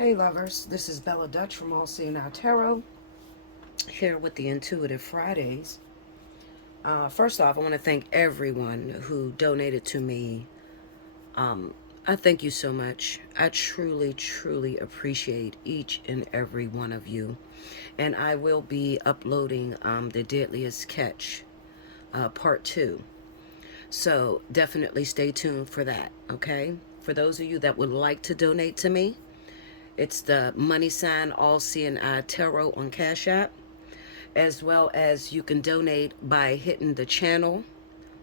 Hey lovers, this is Bella Dutch from Allseeingeyetarot, here with the Intuitive Fridays. First off, I want to thank everyone who donated to me. I thank you so much. I truly, truly appreciate each and every one of you. And I will be uploading The Deadliest Catch, Part 2. So definitely stay tuned for that, okay? For those of you that would like to donate to me, it's the money sign Allseeingeyetarot on Cash App, as well as you can donate by hitting the channel,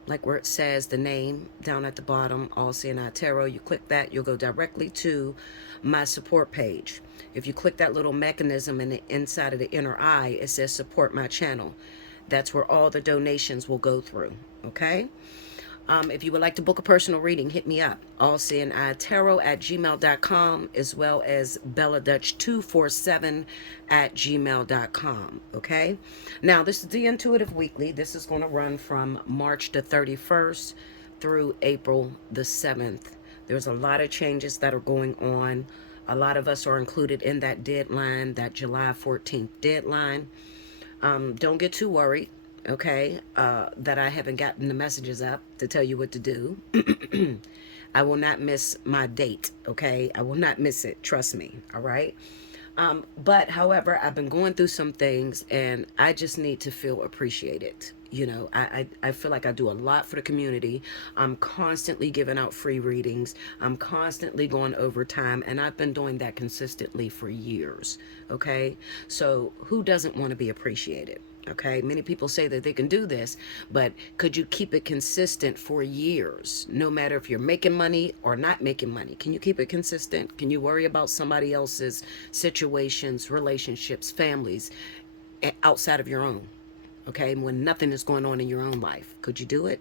like where it says the name down at the bottom, Allseeingeyetarot. You click that, you'll go directly to my support page. If you click that little mechanism in the inside of the inner eye, it says support my channel. That's where all the donations will go through, okay? If you would like to book a personal reading, hit me up. Allseeingeyetarot@gmail.com, as well as belladutch247@gmail.com. Okay? Now, this is the Intuitive Weekly. This is going to run from March the 31st through April the 7th. There's a lot of changes that are going on. A lot of us are included in that deadline, that July 14th deadline. Don't get too worried, okay, that I haven't gotten the messages up to tell you what to do. I will not miss my date, okay? I will not miss it. Trust me, all right? But however, I've been going through some things and I just need to feel appreciated. I feel like I do a lot for the community. I'm constantly giving out free readings. I'm constantly going overtime, and I've been doing that consistently for years. Okay? So who doesn't want to be appreciated? Okay, many people say that they can do this, but could you keep it consistent for years? No matter if you're making money or not making money, can you keep it consistent? Can you worry about somebody else's situations, relationships, families outside of your own? Okay, when nothing is going on in your own life, could you do it?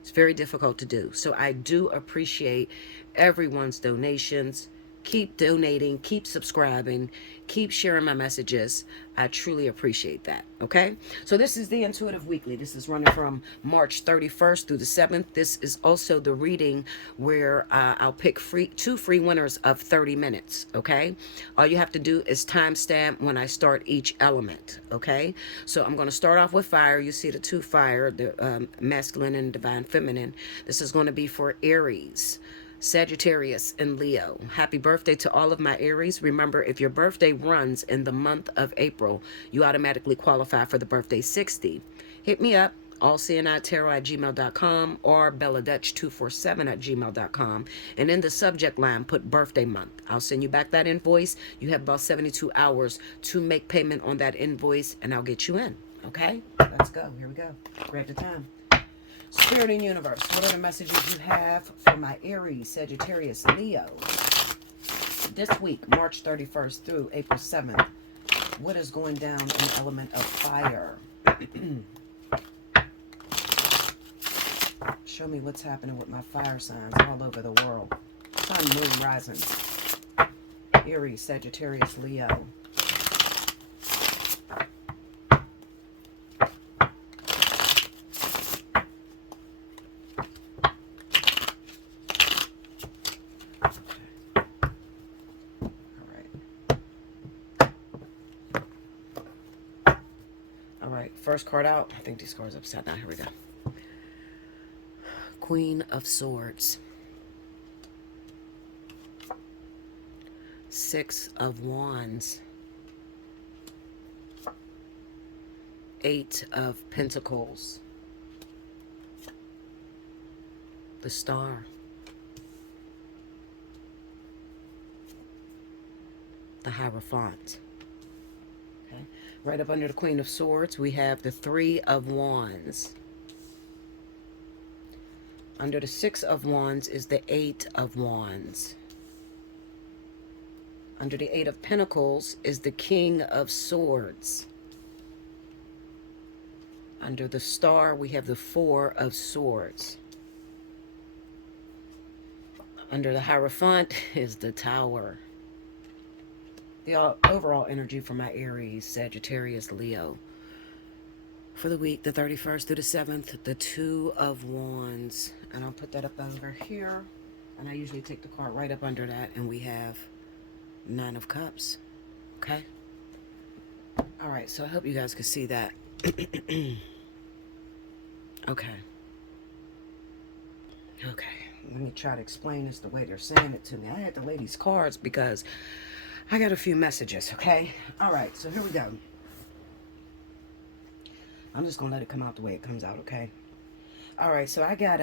It's very difficult to do. So I do appreciate everyone's donations. Keep donating, keep subscribing, keep sharing my messages. I truly appreciate that. Okay? So this is the Intuitive Weekly. This is running from March 31st through the 7th. This is also the reading where I'll pick two free winners of 30 minutes. Okay? All you have to do is timestamp when I start each element. Okay? So I'm going to start off with fire. You see the two fire, the masculine and divine feminine. This is going to be for Aries, Sagittarius, and Leo. Happy birthday to all of my Aries. Remember, if your birthday runs in the month of April, you automatically qualify for the birthday 60. Hit me up, allseeingeyetarot@gmail.com or belladutch247@gmail.com. And in the subject line, put birthday month. I'll send you back that invoice. You have about 72 hours to make payment on that invoice, and I'll get you in. Okay? Let's go. Here we go. Grab the time. Spirit and Universe, what are the messages you have for my Aries, Sagittarius, Leo this week, March 31st through April 7th? What is going down in the element of fire? Show me what's happening with my fire signs all over the world. Sun, moon, rising. Aries, Sagittarius, Leo. First card out. I think these cards are upside down. Here we go. Queen of Swords. Six of Wands. Eight of Pentacles. The Star. The Hierophant. Okay. Right up under the Queen of Swords, we have the Three of Wands. Under the Six of Wands is the Eight of Wands. Under the Eight of Pentacles is the King of Swords. Under the Star, we have the Four of Swords. Under the Hierophant is the Tower. The overall energy for my Aries, Sagittarius, Leo for the week, the 31st through the 7th, the Two of Wands. And I'll put that up over here. And I usually take the card right up under that. And we have Nine of Cups. Okay. All right. So I hope you guys can see that. Okay. Okay. Let me try to explain this the way they're saying it to me. I had to lay these cards because I got a few messages. Okay. All right. So here we go. I'm just gonna let it come out the way it comes out. Okay. All right. So I got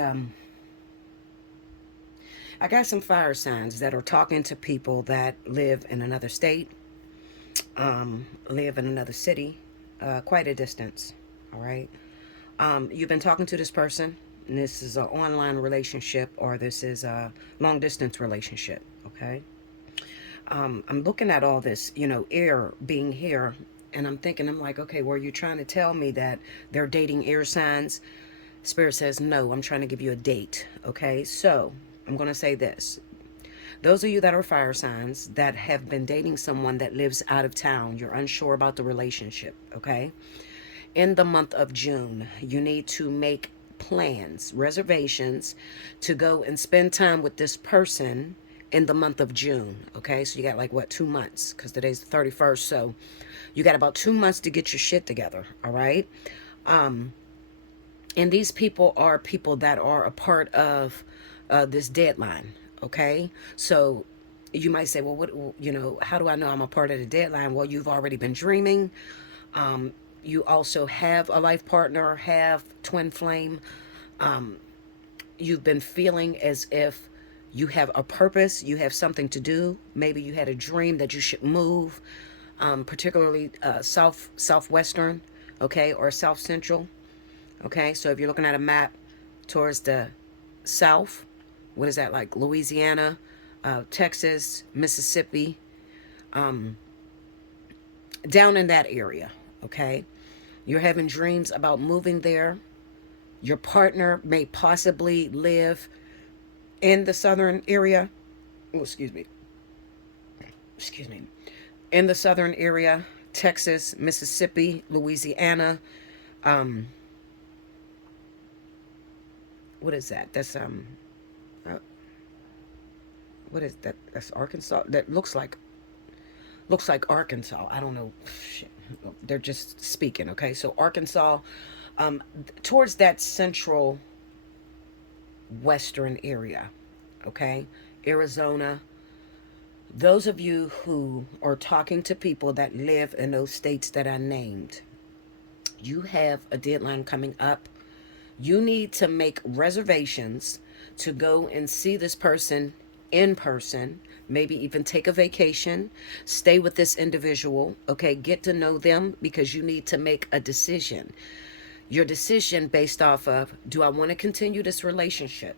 some fire signs that are talking to people that live in another state, live in another city, quite a distance. All right. You've been talking to this person, and this is an online relationship or this is a long distance relationship. Okay. I'm looking at all this, air being here, and I'm thinking, I'm like, okay, well, you're trying to tell me that they're dating air signs. Spirit says, no, I'm trying to give you a date. Okay. So I'm going to say this. Those of you that are fire signs that have been dating someone that lives out of town, you're unsure about the relationship, okay? In the month of June, you need to make plans, reservations to go and spend time with this person in the month of June, okay? So you got like, what, 2 months? Because today's the 31st, so you got about 2 months to get your shit together, all right? And these people are people that are a part of this deadline, okay? So you might say, well, how do I know I'm a part of the deadline? Well, you've already been dreaming. You also have a life partner, have twin flame. You've been feeling as if you have a purpose, you have something to do. Maybe you had a dream that you should move, particularly southwestern, okay, or south central. Okay, so if you're looking at a map towards the south, what is that, like Louisiana, Texas, Mississippi, down in that area, okay? You're having dreams about moving there. Your partner may possibly live in the southern area. Oh, excuse me. In the southern area, Texas, Mississippi, Louisiana. What is that? That's uh, what is that? That's Arkansas. That looks like Arkansas. I don't know. Shit. They're just speaking, okay? So Arkansas, towards that central western area, okay? Arizona. Those of you who are talking to people that live in those states that I named, you have a deadline coming up. You need to make reservations to go and see this person in person, maybe even take a vacation, stay with this individual, okay? Get to know them because you need to make a decision. Your decision based off of, do I want to continue this relationship?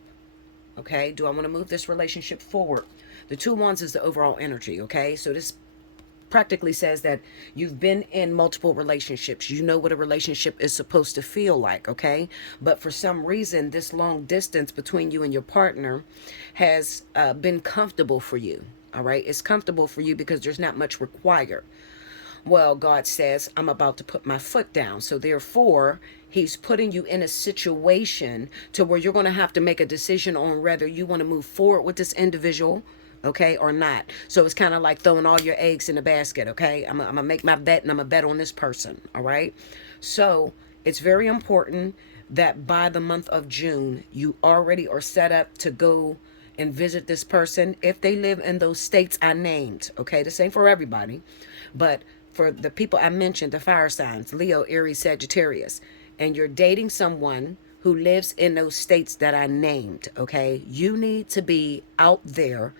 Okay? Do I want to move this relationship forward? The 2 wands is the overall energy, okay? So this practically says that you've been in multiple relationships. You know what a relationship is supposed to feel like, okay? But for some reason, this long distance between you and your partner has been comfortable for you, all right? It's comfortable for you because there's not much required. Well, God says, I'm about to put my foot down. So therefore, he's putting you in a situation to where you're going to have to make a decision on whether you want to move forward with this individual, okay, or not. So it's kind of like throwing all your eggs in a basket, okay? I'm going to make my bet and I'm going to bet on this person, all right? So it's very important that by the month of June, you already are set up to go and visit this person if they live in those states I named, okay? This ain't for everybody, but for the people I mentioned, the fire signs, Leo, Aries, Sagittarius, and you're dating someone who lives in those states that I named, okay? You need to be out there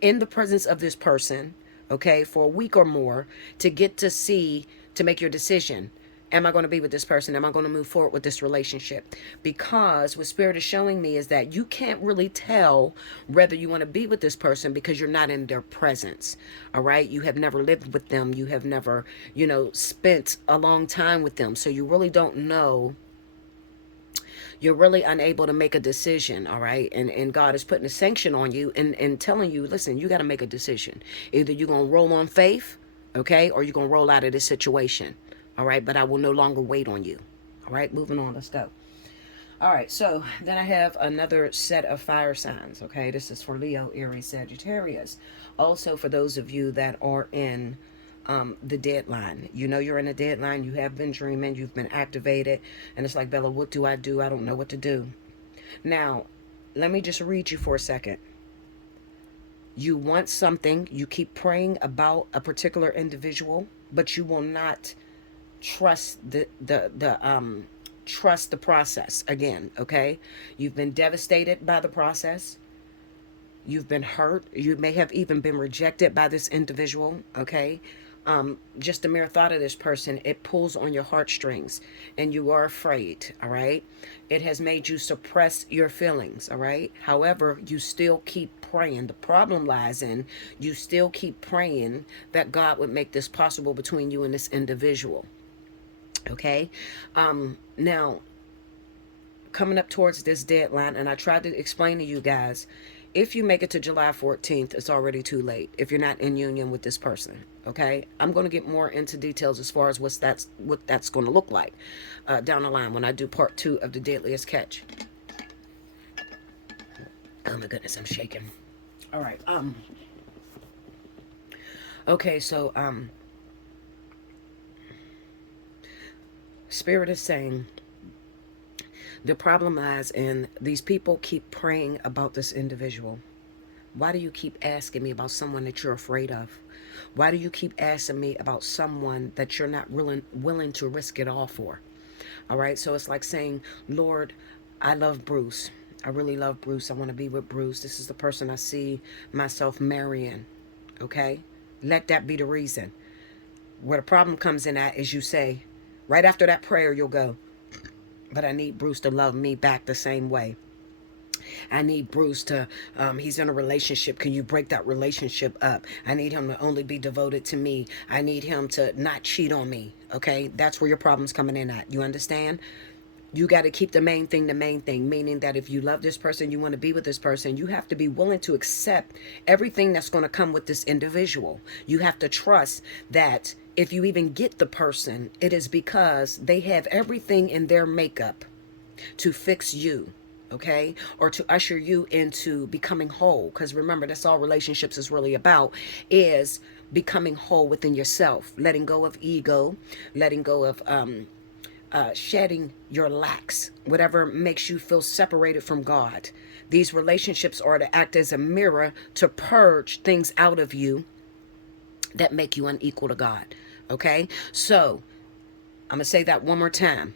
in the presence of this person, okay, for a week or more to get to see, to make your decision. Am I going to be with this person? Am I going to move forward with this relationship? Because what Spirit is showing me is that you can't really tell whether you want to be with this person because you're not in their presence. All right. You have never lived with them. You have never, spent a long time with them. So you really don't know. You're really unable to make a decision. All right. And God is putting a sanction on you and telling you, listen, you got to make a decision. Either you're going to roll on faith, okay, or you're going to roll out of this situation. All right, but I will no longer wait on you. All right, moving on. Let's go. All right, so then I have another set of fire signs. Okay, this is for Leo, Aries, Sagittarius. Also, for those of you that are in the deadline, you know you're in a deadline. You have been dreaming. You've been activated, and it's like, Bella, what do? I don't know what to do. Now, let me just read you for a second. You want something. You keep praying about a particular individual, but you will not trust the trust the process again. Okay, you've been devastated by the process. You've been hurt. You may have even been rejected by this individual. Okay, just the mere thought of this person, it pulls on your heartstrings, and you are afraid. All right, it has made you suppress your feelings. All right, however, you still keep praying. The problem lies in you still keep praying that God would make this possible between you and this individual. Okay, now coming up towards this deadline, and I tried to explain to you guys, if you make it to July 14th, it's already too late if you're not in union with this person. Okay, I'm going to get more into details as far as what that's going to look like down the line when I do part 2 of the deadliest catch. Oh my goodness, I'm shaking. All right, okay, so Spirit is saying the problem lies in these people keep praying about this individual. Why do you keep asking me about someone that you're afraid of? Why do you keep asking me about someone that you're not willing to risk it all for? All right, so it's like saying, Lord, I love Bruce. I really love Bruce. I want to be with Bruce. This is the person I see myself marrying. Okay, let that be the reason. Where the problem comes in at is you say, right after that prayer, you'll go, but I need Bruce to love me back the same way. I need Bruce to, he's in a relationship. Can you break that relationship up? I need him to only be devoted to me. I need him to not cheat on me. Okay, that's where your problem's coming in at. You understand? You got to keep the main thing, meaning that if you love this person, you want to be with this person, you have to be willing to accept everything that's going to come with this individual. You have to trust that if you even get the person, it is because they have everything in their makeup to fix you, okay, or to usher you into becoming whole. Because remember, that's all relationships is really about, is becoming whole within yourself, letting go of ego, letting go of shedding your lacks, whatever makes you feel separated from God. These relationships are to act as a mirror to purge things out of you that make you unequal to God. Okay, so I'm gonna say that one more time.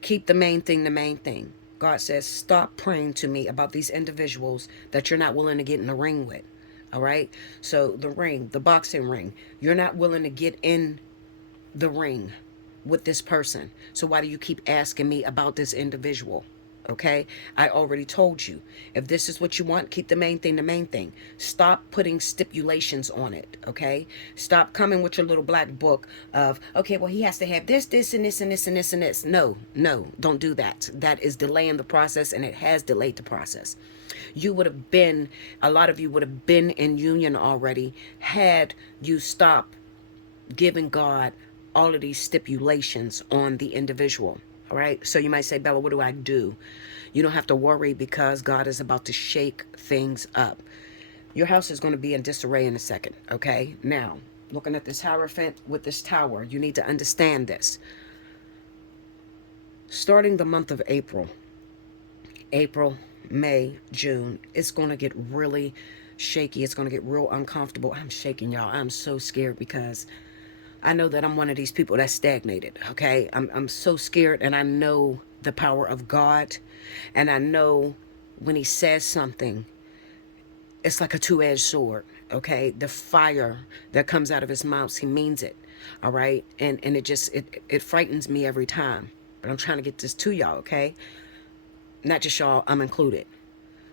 Keep the main thing the main thing. God says, stop praying to me about these individuals that you're not willing to get in the ring with. All right, so the ring, the boxing ring, you're not willing to get in the ring with this person. So why do you keep asking me about this individual? Okay, I already told you, if this is what you want, keep the main thing the main thing. Stop putting stipulations on it. Okay, stop coming with your little black book of, okay, well, he has to have this, this, and this, and this, and this, and this. No, don't do that. That is delaying the process, and it has delayed the process. You would have been, a lot of you would have been in union already had you stopped giving God all of these stipulations on the individual. All right, so you might say, Bella, what do I do? You don't have to worry, because God is about to shake things up. Your house is going to be in disarray in a second. Okay, now looking at this Hierophant with this tower, you need to understand this. Starting the month of April, May, June, it's going to get really shaky. It's going to get real uncomfortable. I'm shaking, y'all. I'm so scared, because I know that I'm one of these people that's stagnated. Okay, I'm so scared, and I know the power of God, and I know when he says something, it's like a two-edged sword. Okay, the fire that comes out of his mouth, he means it. All right, and it frightens me every time. But I'm trying to get this to y'all. Okay, not just y'all, I'm included.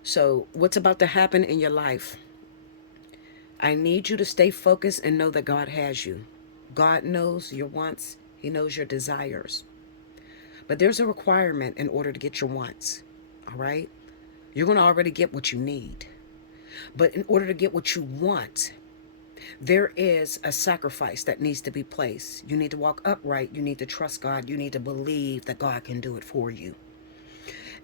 So what's about to happen in your life? I need you to stay focused and know that God has you. God knows your wants. He knows your desires. But there's a requirement in order to get your wants. All right? You're going to already get what you need. But in order to get what you want, There is a sacrifice that needs to be placed. You need to walk upright. You need to trust God. You need to believe that God can do it for you.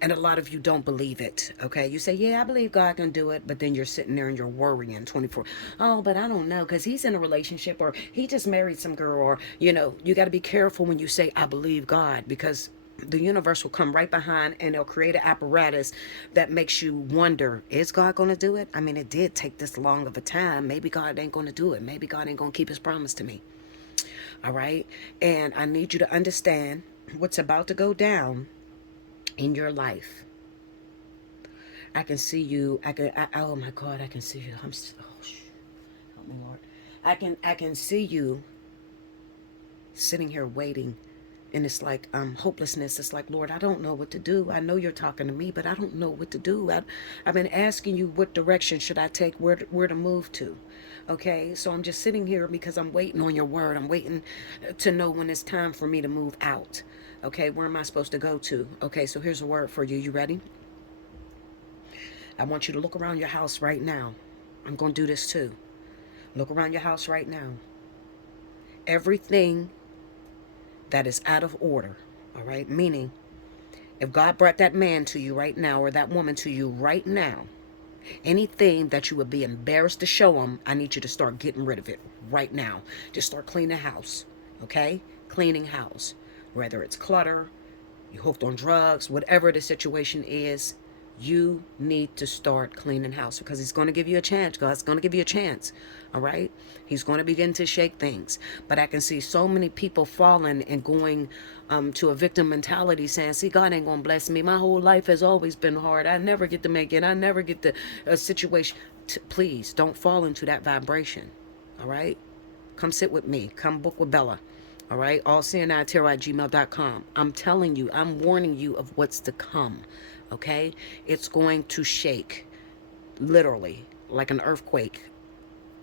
And a lot of you don't believe it, okay? You say, yeah, I believe God can do it, but then you're sitting there and you're worrying 24. Oh, but I don't know, because he's in a relationship, or he just married some girl, or, you got to be careful when you say, I believe God, because the universe will come right behind and they'll create an apparatus that makes you wonder, is God going to do it? I mean, it did take this long of a time. Maybe God ain't going to do it. Maybe God ain't going to keep his promise to me. All right? And I need you to understand what's about to go down in your life. I can see you. Oh my God, I can see you. Help me, Lord. I can see you sitting here waiting, and it's like hopelessness. It's like, Lord, I don't know what to do. I know you're talking to me, but I don't know what to do. I've been asking you, what direction should I take, where to move to. Okay, so I'm just sitting here because I'm waiting on your word. I'm waiting to know when it's time for me to move out. Okay, where am I supposed to go to? Okay, so here's a word for you. You ready? I want you to look around your house right now. I'm going to do this too. Look around your house right now. Everything that is out of order, all right? Meaning, if God brought that man to you right now, or that woman to you right now, anything that you would be embarrassed to show them, I need you to start getting rid of it right now. Just start cleaning the house, okay? Cleaning house. Whether it's clutter, you hooked on drugs, whatever the situation is, you need to start cleaning house, because he's going to give you a chance. God's going to give you a chance. All right. He's going to begin to shake things. But I can see so many people falling and going to a victim mentality, saying, see, God ain't going to bless me. My whole life has always been hard. I never get to make it. I never get the situation. Please don't fall into that vibration. All right. Come sit with me. Come book with Bella. All right. Allseeingeyetarot@gmail.com. I'm telling you, I'm warning you of what's to come. Okay. It's going to shake, literally, like an earthquake,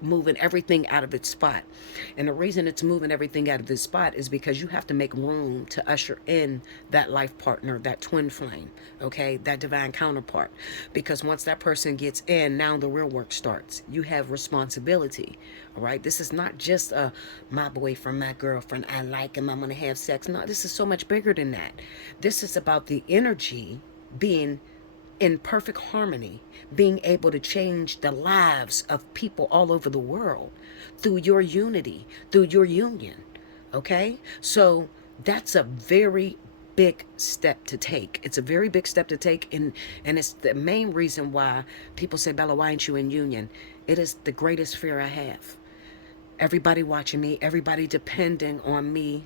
moving everything out of its spot. And the reason it's moving everything out of its spot is because you have to make room to usher in that life partner, that twin flame, okay, that divine counterpart. Because once that person gets in, now the real work starts. You have responsibility. All right. This is not just my boyfriend, my girlfriend, I like him, I'm going to have sex. No, this is so much bigger than that. This is about the energy being in perfect harmony, being able to change the lives of people all over the world through your unity, through your union. Okay? So that's a very big step to take. It's a very big step to take, and it's the main reason why people say, Bella, why aren't you in union? It is the greatest fear I have. Everybody watching me, everybody depending on me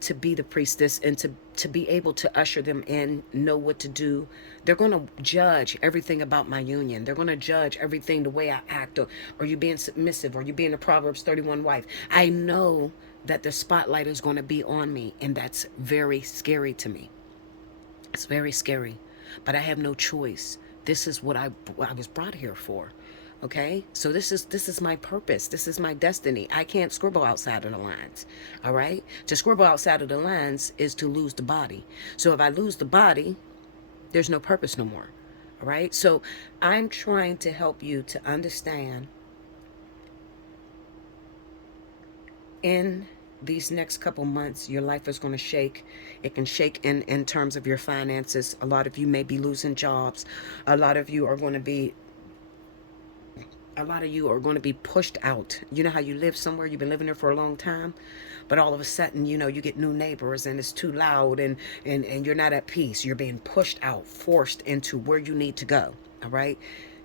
to be the priestess, and to be able to usher them in, know what to do. They're going to judge everything about my union. They're going to judge everything, the way I act, or you being submissive, or you being a Proverbs 31 wife. I know that the spotlight is going to be on me, and that's very scary to me. It's very scary, but I have no choice. This is what I was brought here for. Okay, so this is my purpose. This is my destiny. I can't scribble outside of the lines. All right, to scribble outside of the lines is to lose the body. So if I lose the body, there's no purpose no more. All right, so I'm trying to help you to understand in these next couple months, your life is going to shake. It can shake in terms of your finances. A lot of you may be losing jobs. A lot of you are going to be pushed out. You know how you live somewhere, you've been living there for a long time, but all of a sudden, you get new neighbors, and it's too loud, and you're not at peace. You're being pushed out, forced into where you need to go. All right.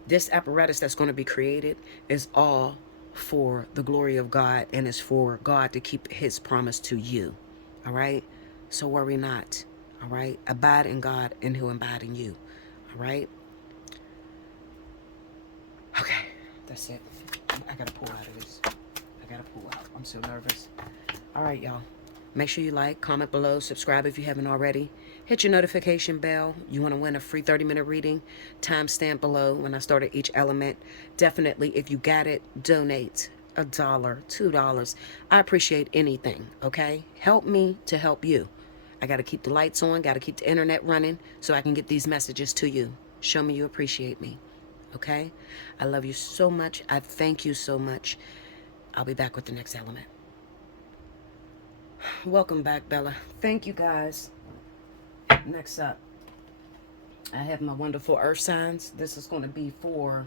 This apparatus that's going to be created is all for the glory of God, and it's for God to keep his promise to you. All right. So worry not. All right. Abide in God, and he'll abide in you. All right. Okay. That's it. I gotta pull out of this. I'm so nervous. All right, y'all. Make sure you like, comment below, subscribe if you haven't already. Hit your notification bell. You want to win a free 30-minute reading. Timestamp below when I started each element. Definitely, if you got it, donate $1, $2. I appreciate anything, okay? Help me to help you. I got to keep the lights on, got to keep the internet running so I can get these messages to you. Show me you appreciate me. Okay? I love you so much. I thank you so much. I'll be back with the next element. Welcome back, Bella. Thank you, guys. Next up, I have my wonderful earth signs. This is going to be for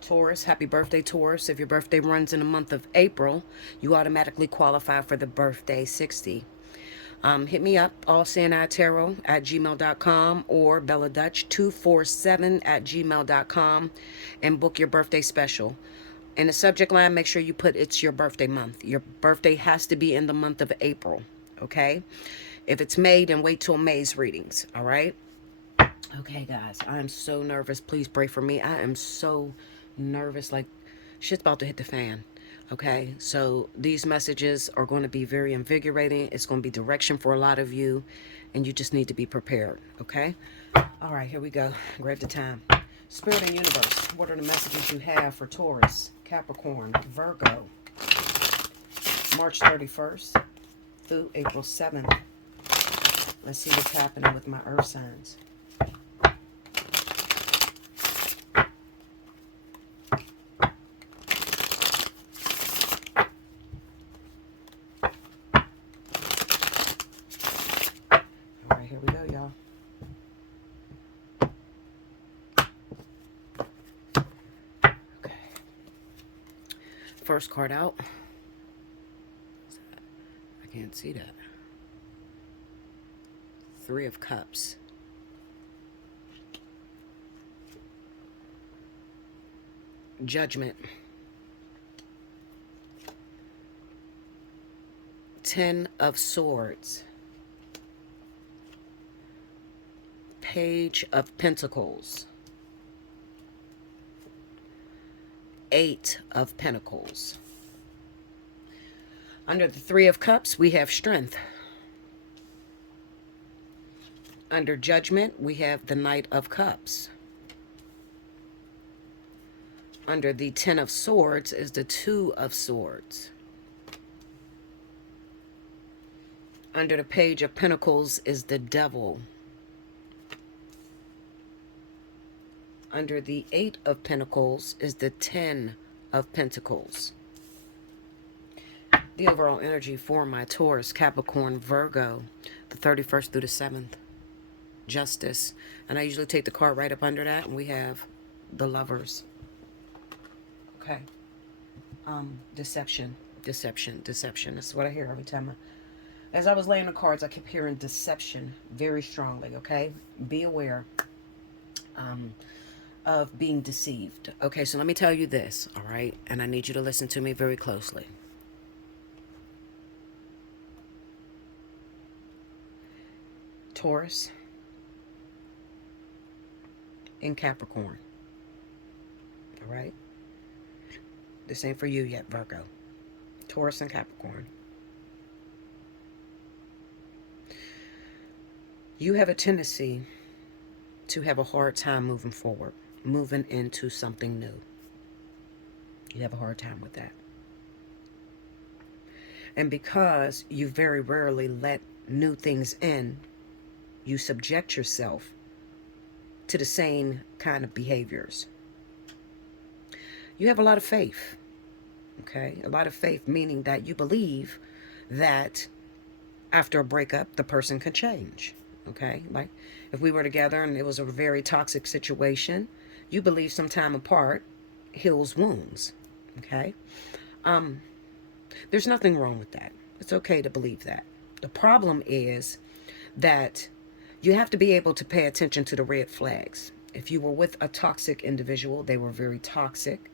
Taurus. Happy birthday, Taurus. If your birthday runs in the month of April, you automatically qualify for the birthday 60. Hit me up, Allseeingeyetarot at gmail.com or BellaDutch247 at gmail.com and book your birthday special. In the subject line, make sure you put it's your birthday month. Your birthday has to be in the month of April, okay? If it's May, then wait till May's readings, all right? Okay, guys, I'm so nervous. Please pray for me. I am so nervous, like shit's about to hit the fan. Okay, so these messages are going to be very invigorating. It's going to be direction for a lot of you, and you just need to be prepared. Okay, all right, here we go. Grab the time. Spirit and universe, what are the messages you have for Taurus, Capricorn, Virgo, March 31st through April 7th? Let's see what's happening with my earth signs. Here we go, y'all. Okay. First card out. I can't see that. Three of Cups. Judgment. 10 of Swords. Page of Pentacles. 8 of Pentacles. Under the Three of Cups, we have Strength. Under Judgment, we have the Knight of Cups. Under the 10 of Swords is the Two of Swords. Under the Page of Pentacles is the Devil. Under the 8 of Pentacles is the 10 of Pentacles. The overall energy for my Taurus, Capricorn, Virgo, the 31st through the 7th. Justice. And I usually take the card right up under that, and we have the Lovers. Okay. Deception. Deception. Deception. That's what I hear every time. As I was laying the cards, I kept hearing deception very strongly, okay? Be aware. Of being deceived. Okay, so let me tell you this, all right? And I need you to listen to me very closely. Taurus and Capricorn. All right? This ain't for you yet, Virgo. Taurus and Capricorn. You have a tendency to have a hard time moving forward. Moving into something new. You have a hard time with that. And because you very rarely let new things in, you subject yourself to the same kind of behaviors. You have a lot of faith. Okay? A lot of faith, meaning that you believe that after a breakup, the person can change. Okay? Like if we were together and it was a very toxic situation, you believe some time apart heals wounds, okay? There's nothing wrong with that. It's okay to believe that. The problem is that you have to be able to pay attention to the red flags. If you were with a toxic individual, they were very toxic.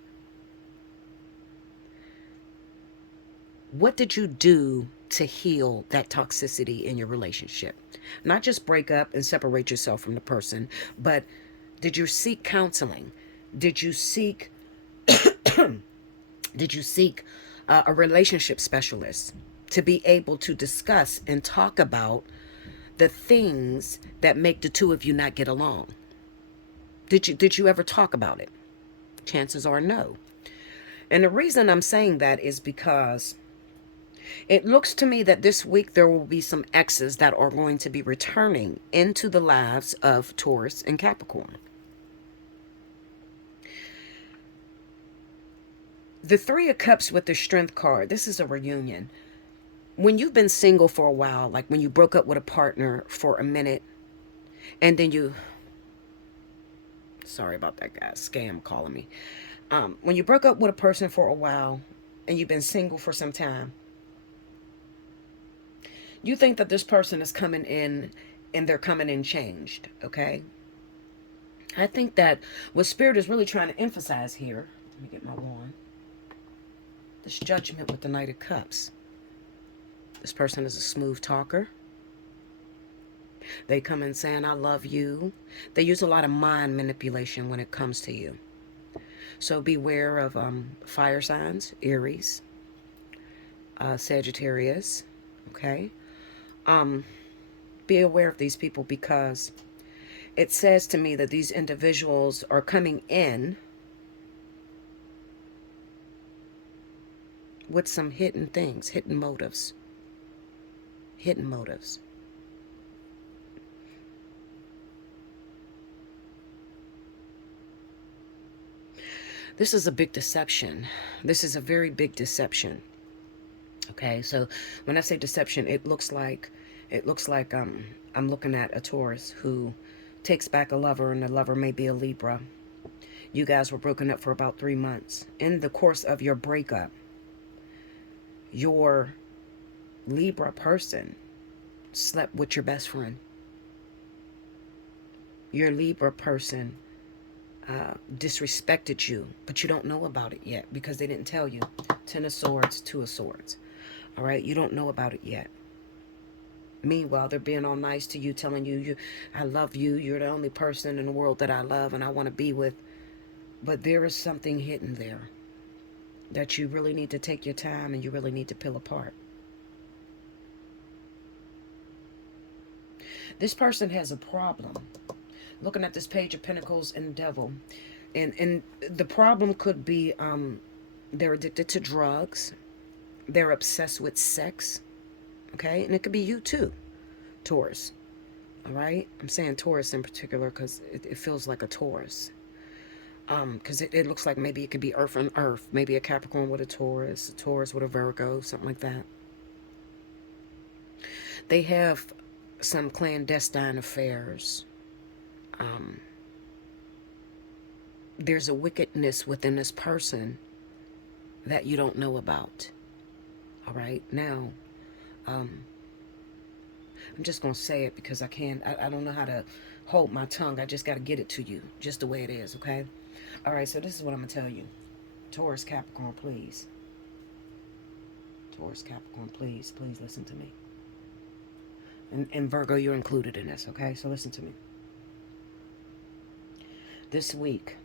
What did you do to heal that toxicity in your relationship? Not just break up and separate yourself from the person, but did you seek counseling? Did you seek a relationship specialist to be able to discuss and talk about the things that make the two of you not get along? Did you ever talk about it? Chances are no. And the reason I'm saying that is because it looks to me that this week there will be some exes that are going to be returning into the lives of Taurus and Capricorn. The Three of Cups with the Strength card, this is a reunion. When you've been single for a while, like when you broke up with a partner for a minute, and then you, sorry about that, guy, scam calling me. When you broke up with a person for a while, and you've been single for some time, you think that this person is coming in, and they're coming in changed, okay? I think that what Spirit is really trying to emphasize here, let me get my wand, this Judgment with the Knight of Cups. This person is a smooth talker. They come in saying, I love you. They use a lot of mind manipulation when it comes to you. So beware of fire signs, Aries, Sagittarius, okay? Be aware of these people, because it says to me that these individuals are coming in with some hidden things, hidden motives. Hidden motives. This is a big deception. This is a very big deception. Okay, so when I say deception, it looks like I'm looking at a Taurus who takes back a lover, and the lover may be a Libra. You guys were broken up for about 3 months. In the course of your breakup, your Libra person slept with your best friend. Your Libra person disrespected you, but you don't know about it yet because they didn't tell you. 10 of Swords, 2 of Swords. All right, you don't know about it yet. Meanwhile, they're being all nice to you, telling you, I love you, you're the only person in the world that I love and I want to be with. But there is something hidden there that you really need to take your time and you really need to peel apart. This person has a problem. Looking at this Page of Pentacles and Devil. And the problem could be they're addicted to drugs. They're obsessed with sex. Okay? And it could be you too, Taurus. All right? I'm saying Taurus in particular because it feels like a Taurus. Because it looks like maybe it could be Earth and Earth. Maybe a Capricorn with a Taurus with a Virgo, something like that. They have some clandestine affairs. There's a wickedness within this person that you don't know about. All right? Now, I'm just going to say it because I don't know how to hold my tongue. I just got to get it to you just the way it is, okay? All right, so this is what I'm going to tell you. Taurus, Capricorn, please. Taurus, Capricorn, please listen to me. And Virgo, you're included in this, okay? So listen to me. This week,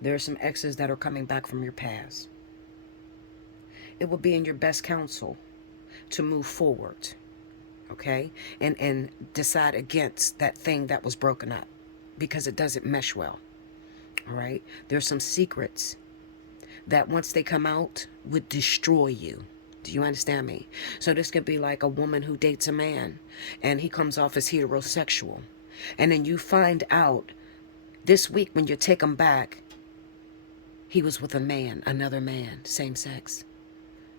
there are some exes that are coming back from your past. It will be in your best counsel to move forward, okay? And decide against that thing that was broken up because it doesn't mesh well, all right? There's some secrets that once they come out would destroy you. Do you understand me? So this could be like a woman who dates a man and he comes off as heterosexual. And then you find out this week when you take him back, he was with a man, another man, same sex.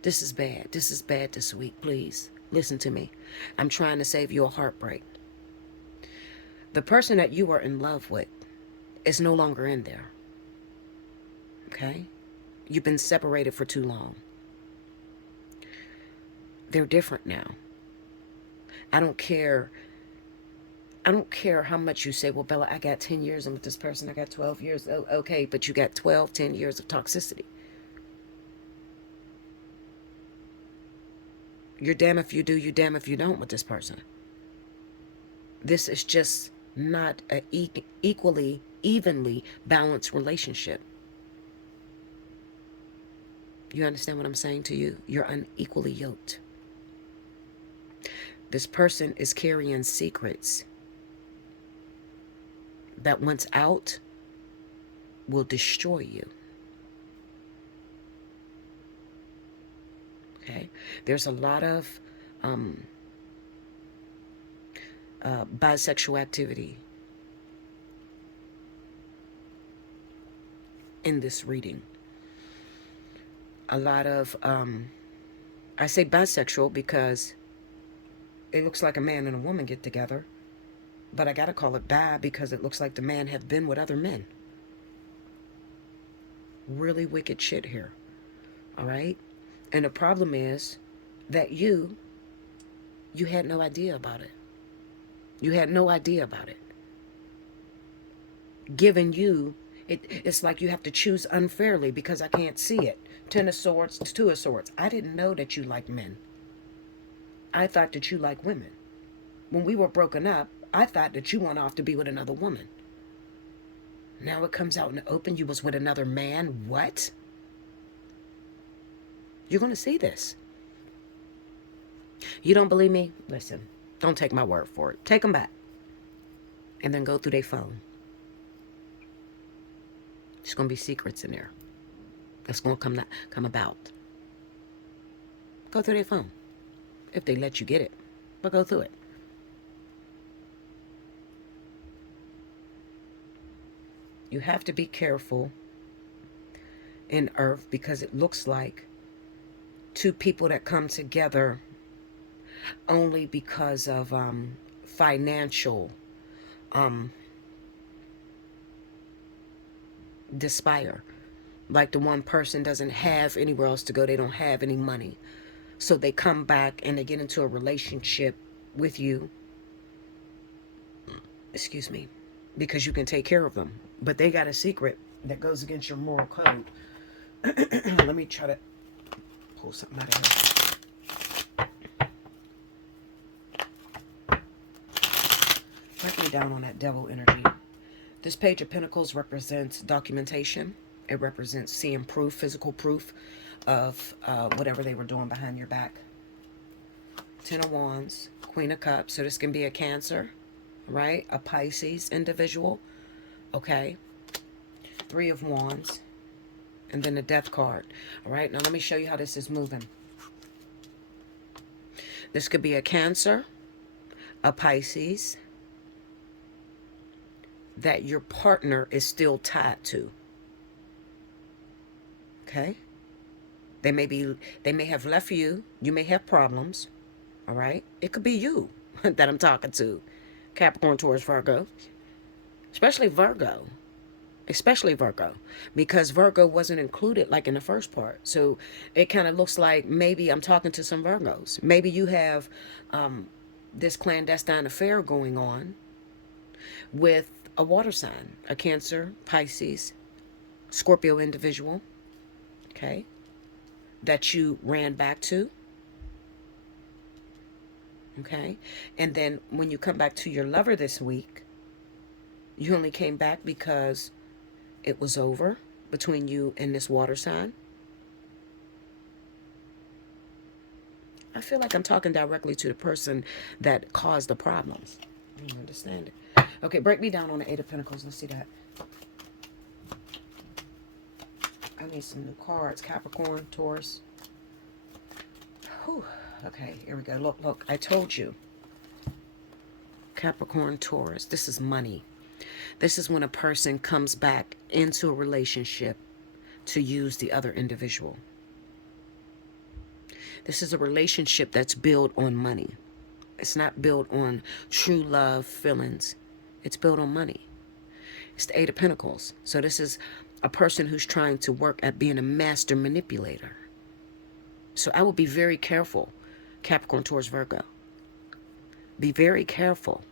This is bad. This is bad this week. Please, listen to me. I'm trying to save you a heartbreak. The person that you are in love with is no longer in there. Okay? You've been separated for too long. They're different now. I don't care how much you say, well, Bella, I got 10 years. I'm with this person. I got 12 years. Oh, okay, but you got 10 years of toxicity. You're damn if you do, you damn if you don't with this person. This is just not an evenly balanced relationship. You understand what I'm saying to you? You're unequally yoked. This person is carrying secrets that once out will destroy you. Okay? There's a lot of bisexual activity in this reading. a lot of, I say bisexual because it looks like a man and a woman get together. But I got to call it bi because it looks like the man have been with other men. Really wicked shit here. All right? And the problem is that you had no idea about it. You had no idea about it. Given you, it's like you have to choose unfairly because I can't see it. Ten of Swords, Two of Swords. I didn't know that you like men. I thought that you like women. When we were broken up, I thought that you went off to be with another woman. Now it comes out in the open you was with another man. What? You're going to see this. You don't believe me? Listen, don't take my word for it. Take them back. And then go through their phone. There's going to be secrets in there. That's going to come about. Go through their phone. If they let you get it. But go through it. You have to be careful in Earth because it looks like two people that come together only because of financial despair. Like the one person doesn't have anywhere else to go. They don't have any money. So they come back and they get into a relationship with you. Excuse me. Because you can take care of them. But they got a secret that goes against your moral code. Let me try to pull something out of here. Break me down on that devil energy. This Page of Pentacles represents documentation. It represents seeing proof, physical proof of whatever they were doing behind your back. Ten of Wands, Queen of Cups. So this can be a Cancer, right? A Pisces individual. Okay. Three of Wands. And then the Death card. All right. Now let me show you how this is moving. This could be a Cancer, a Pisces, that your partner is still tied to. Okay? They may have left you. You may have problems. All right? It could be you that I'm talking to. Capricorn, Taurus, Virgo. Especially Virgo. Because Virgo wasn't included like in the first part. So it kind of looks like maybe I'm talking to some Virgos. Maybe you have this clandestine affair going on with a water sign, a Cancer, Pisces, Scorpio individual, okay, that you ran back to, okay, and then when you come back to your lover this week, you only came back because it was over between you and this water sign. I feel like I'm talking directly to the person that caused the problems. I don't understand it. Okay, break me down on the Eight of Pentacles. Let's see that. I need some new cards. Capricorn, Taurus. Whew. Okay, here we go. Look, I told you. Capricorn, Taurus. This is money. This is when a person comes back into a relationship to use the other individual. This is a relationship that's built on money. It's not built on true love, feelings. It's built on money. It's the Eight of Pentacles. So this is a person who's trying to work at being a master manipulator. So I would be very careful, Capricorn, Taurus, Virgo. Be very careful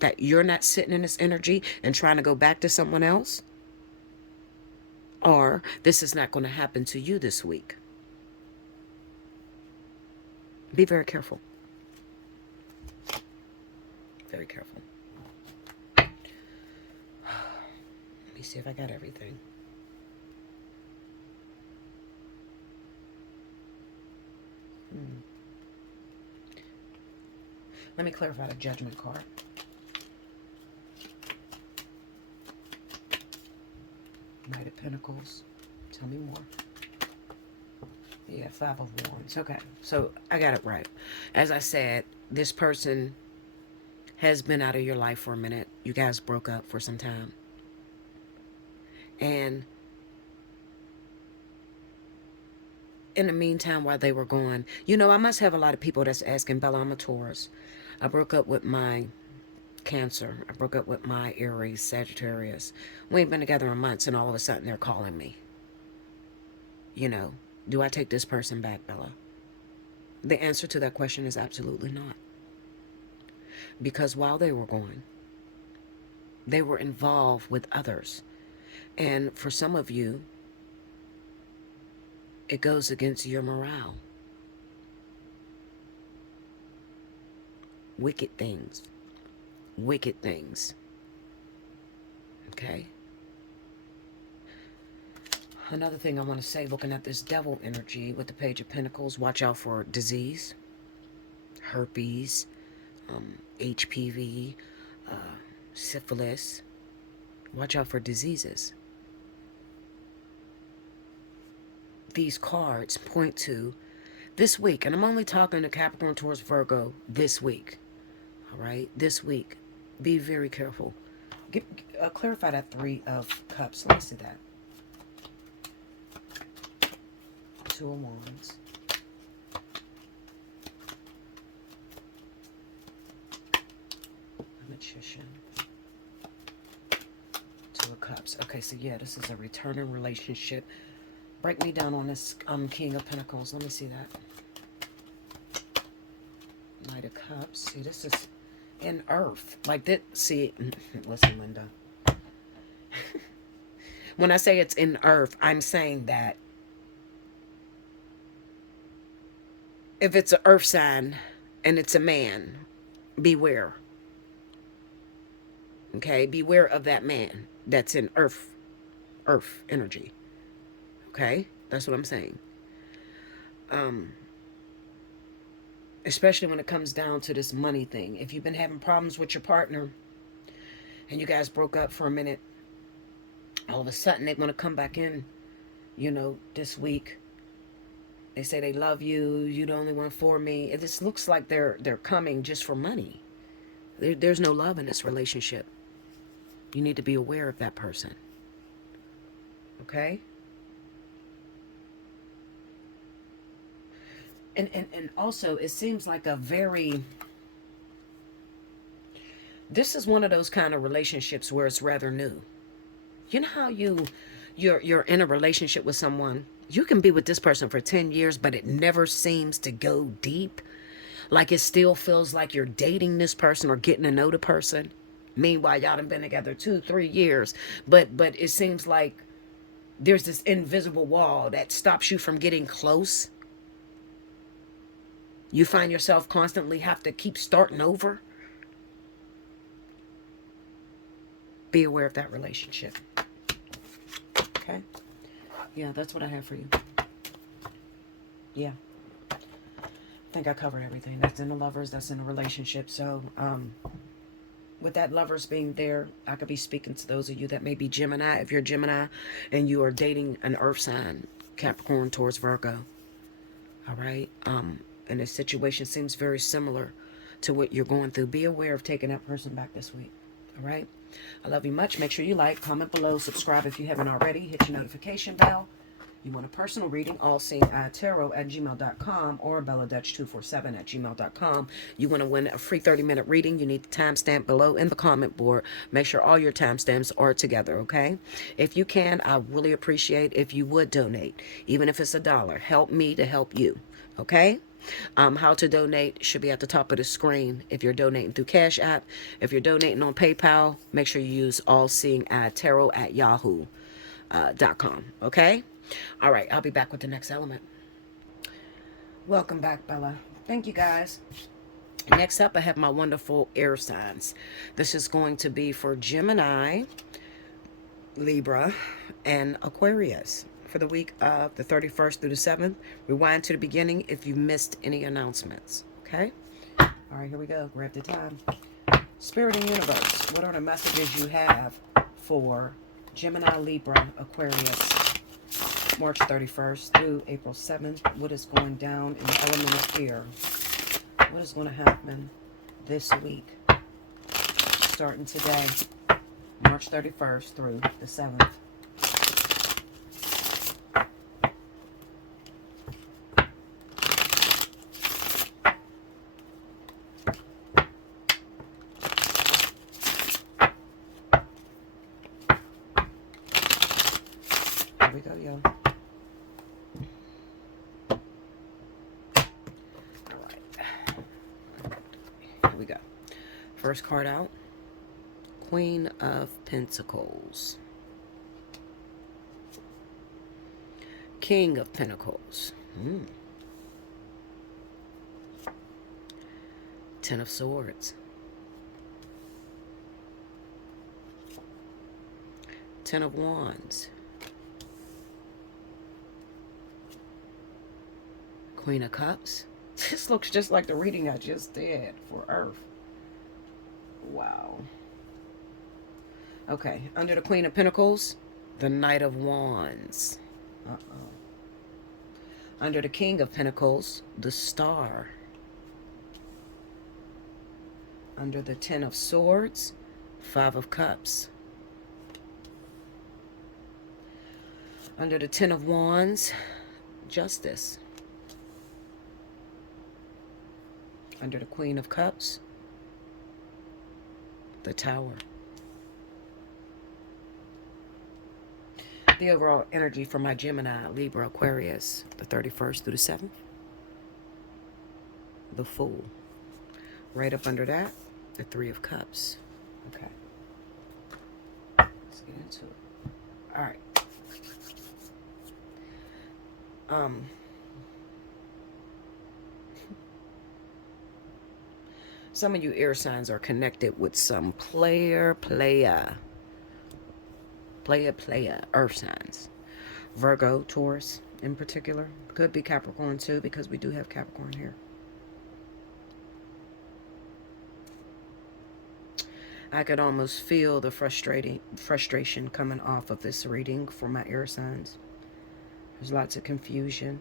that you're not sitting in this energy and trying to go back to someone else. Or this is not going to happen to you this week. Be very careful. Very careful. Let me see if I got everything. Let me clarify the Judgment card. Knight of Pentacles. Tell me more. Yeah, Five of Wands. Okay, so I got it right. As I said, this person has been out of your life for a minute. You guys broke up for some time. And in the meantime, while they were gone, you know, I must have a lot of people that's asking, Bella, I'm a Taurus. I broke up with my Cancer. I broke up with my Aries, Sagittarius. We ain't been together in months, and all of a sudden they're calling me. You know, do I take this person back, Bella? The answer to that question is absolutely not. Because while they were gone, they were involved with others. And for some of you, it goes against your morale. Wicked things. Wicked things. Okay? Another thing I want to say, looking at this devil energy with the Page of Pentacles, watch out for disease, herpes, HPV, syphilis. Watch out for diseases. These cards point to this week, and I'm only talking to Capricorn, Taurus, Virgo this week. All right, this week. Be very careful. Clarify that Three of Cups. Let me see that. Two of Wands. A Magician. Two of Cups. Okay, so yeah, this is a returning relationship. Break me down on this King of Pentacles. Let me see that. Knight of Cups. See, this is in Earth. Like that. See, listen, Linda. When I say it's in Earth, I'm saying that if it's an Earth sign and it's a man, beware. Okay? Beware of that man that's in Earth energy. Okay? That's what I'm saying. Especially when it comes down to this money thing. If you've been having problems with your partner and you guys broke up for a minute, all of a sudden they want to come back in, you know, this week. They say they love you. You're the only one for me. It just looks like they're coming just for money. There's no love in this relationship. You need to be aware of that person. Okay? And also, it seems like a very... This is one of those kind of relationships where it's rather new. You know how you're in a relationship with someone, you can be with this person for 10 years, but it never seems to go deep. Like it still feels like you're dating this person or getting to know the person. Meanwhile, y'all done been together 2-3 years, but it seems like there's this invisible wall that stops you from getting close. You find yourself constantly have to keep starting over. Be aware of that relationship. Okay? Yeah, that's what I have for you. Yeah. I think I covered everything. That's in the lovers, that's in the relationship. So, with that lovers being there, I could be speaking to those of you that may be Gemini. If you're Gemini and you are dating an earth sign, Capricorn, Taurus, Virgo. All right? And the situation seems very similar to what you're going through. Be aware of taking that person back this week. All right? I love you much. Make sure you like, comment below, subscribe if you haven't already. Hit your notification bell. You want a personal reading, Allseeingeyetarot@gmail.com or BellaDutch247@gmail.com. You want to win a free 30-minute reading, you need the timestamp below in the comment board. Make sure all your timestamps are together, okay? If you can, I really appreciate if you would donate, even if it's $1. Help me to help you, okay? How to donate should be at the top of the screen if you're donating through Cash App. If you're donating on PayPal, make sure you use allseeingeyetarot@yahoo.com, okay? All right, I'll be back with the next element. Welcome back, Bella. Thank you, guys. Next up, I have my wonderful air signs. This is going to be for Gemini, Libra, and Aquarius for the week of the 31st through the 7th. Rewind to the beginning if you missed any announcements, okay? All right, here we go. Grab the time. Spirit and Universe, what are the messages you have for Gemini, Libra, Aquarius, March 31st through April 7th. What is going down in the element of fear? What is going to happen this week, starting today, March 31st through the 7th? we go, y'all. All right. Here we go. First card out. Queen of Pentacles. King of Pentacles. Ten of Swords. Ten of Wands. Queen of Cups. This looks just like the reading I just did for Earth. Wow. Okay, under the Queen of Pentacles, the Knight of Wands. Under the King of Pentacles, the Star. Under the Ten of Swords, Five of Cups. Under the Ten of Wands, Justice. Under the Queen of Cups, the Tower. The overall energy for my Gemini, Libra, Aquarius, the 31st through the 7th. The Fool. Right up under that, the Three of Cups. Okay. Let's get into it. All right. Some of you air signs are connected with some player, earth signs. Virgo, Taurus in particular. Could be Capricorn too, because we do have Capricorn here. I could almost feel the frustration coming off of this reading for my air signs. There's lots of confusion.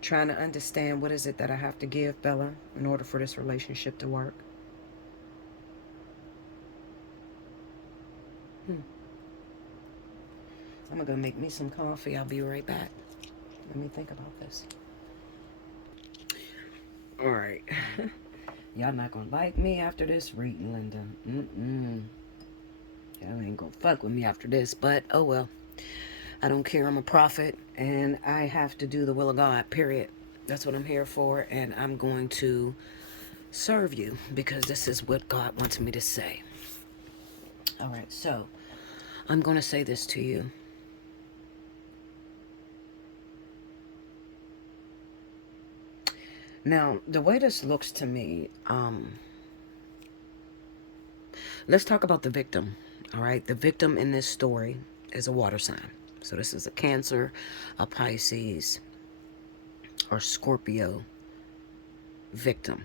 Trying to understand what is it that I have to give, Bella, in order for this relationship to work. I'm going to make me some coffee. I'll be right back. Let me think about this. All right. Y'all not going to like me after this reading, Linda. Y'all ain't going to fuck with me after this, but oh well. I don't care. I'm a prophet, and I have to do the will of God, period. That's what I'm here for, and I'm going to serve you because this is what God wants me to say. All right, so I'm going to say this to you. Now, the way this looks to me, let's talk about the victim, all right? The victim in this story is a water sign. So this is a Cancer, a Pisces, or Scorpio victim,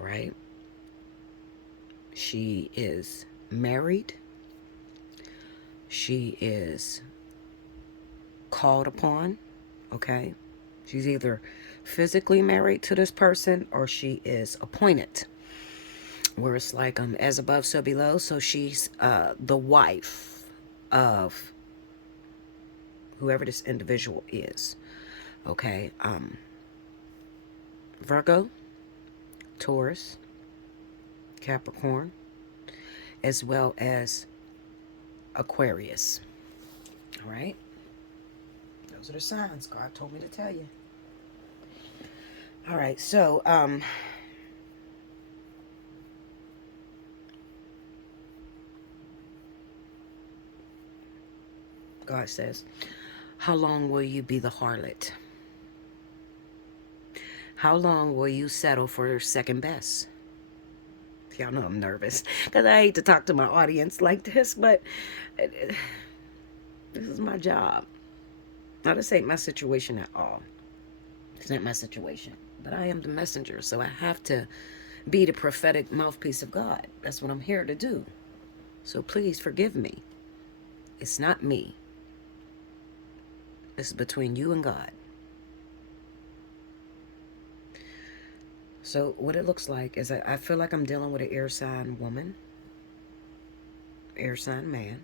all right? She is married. She is called upon, okay? She's either physically married to this person or she is appointed, where it's like as above, so below. So she's the wife of whoever this individual is, okay? Virgo, Taurus, Capricorn, as well as Aquarius, all right? Those are the signs God told me to tell you. All right, so God says, how long will you be the harlot? How long will you settle for second best? Y'all know I'm nervous because I hate to talk to my audience like this, but this is my job. Now, this ain't my situation at all. It's not my situation, but I am the messenger, so I have to be the prophetic mouthpiece of God. That's what I'm here to do. So please forgive me. It's not me. It's between you and God. So what it looks like is I feel like I'm dealing with an air sign woman, air sign man,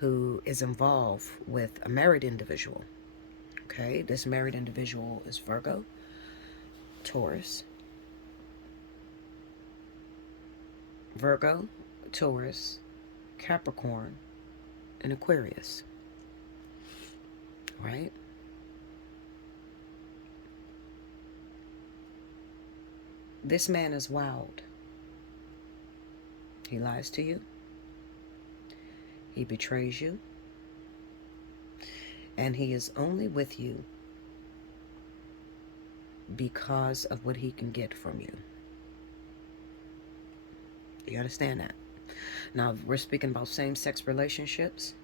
who is involved with a married individual. Okay, this married individual is Virgo, Taurus, Capricorn, in Aquarius. Right? This man is wild. He lies to you. He betrays you. And he is only with you because of what he can get from you. Do you understand that? Now, we're speaking about same-sex relationships.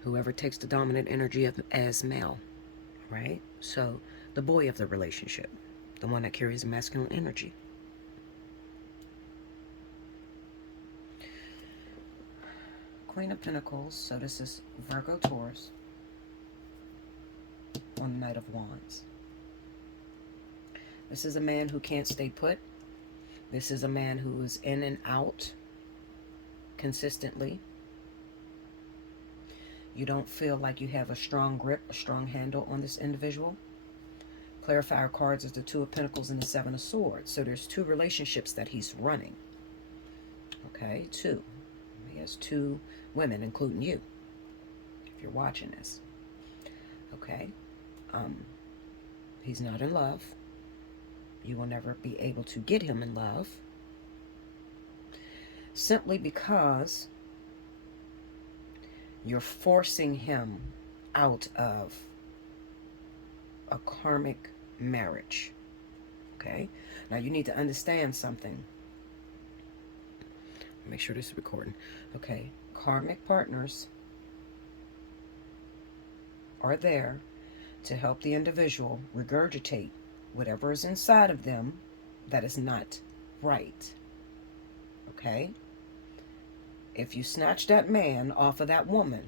Whoever takes the dominant energy as male, right? So, the boy of the relationship, the one that carries a masculine energy. Queen of Pentacles, so this is Virgo Taurus on the Knight of Wands. This is a man who can't stay put. This is a man who is in and out consistently. You don't feel like you have a strong grip, a strong handle on this individual. Clarifier cards is the Two of Pentacles and the Seven of Swords. So there's two relationships that he's running. Okay, two. He has two women, including you, if you're watching this. Okay. He's not in love. You will never be able to get him in love. Simply because you're forcing him out of a karmic marriage. Okay? Now you need to understand something. Make sure this is recording. Okay. Karmic partners are there to help the individual regurgitate whatever is inside of them that is not right. Okay? If you snatch that man off of that woman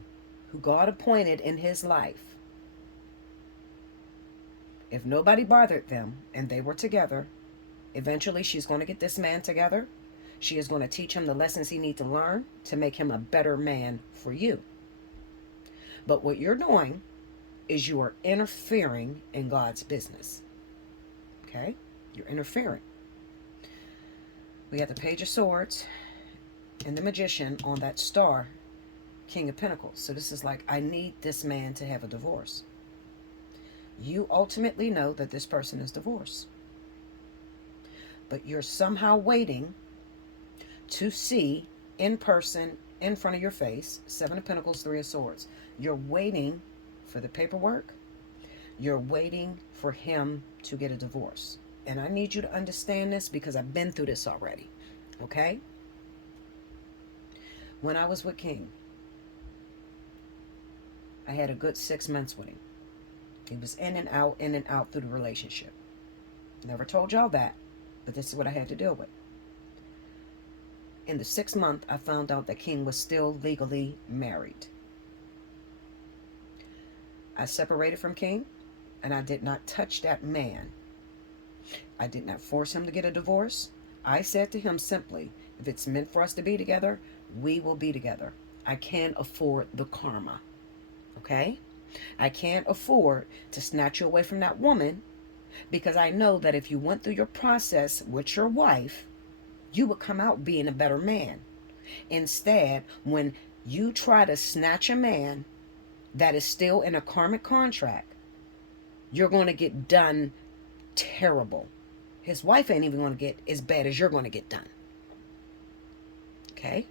who God appointed in his life, if nobody bothered them and they were together, eventually she's going to get this man together. She is going to teach him the lessons he needs to learn to make him a better man for you. But what you're doing is you are interfering in God's business. Okay? You're interfering. We got the Page of Swords and the Magician on that star, King of Pentacles. So this is like, I need this man to have a divorce. You ultimately know that this person is divorced. But you're somehow waiting to see in person, in front of your face, Seven of Pentacles, Three of Swords. You're waiting for the paperwork. You're waiting for him to get a divorce. And I need you to understand this because I've been through this already. Okay? When I was with King, I had a good 6 months with him. He was in and out through the relationship. Never told y'all that, but this is what I had to deal with. In the 6th month, I found out that King was still legally married. I separated from King, and I did not touch that man. I did not force him to get a divorce. I said to him simply, if it's meant for us to be together, we will be together. I can't afford the karma. Okay? I can't afford to snatch you away from that woman because I know that if you went through your process with your wife, you would come out being a better man. Instead, when you try to snatch a man that is still in a karmic contract, you're going to get done terrible. His wife ain't even going to get as bad as you're going to get done. Okay?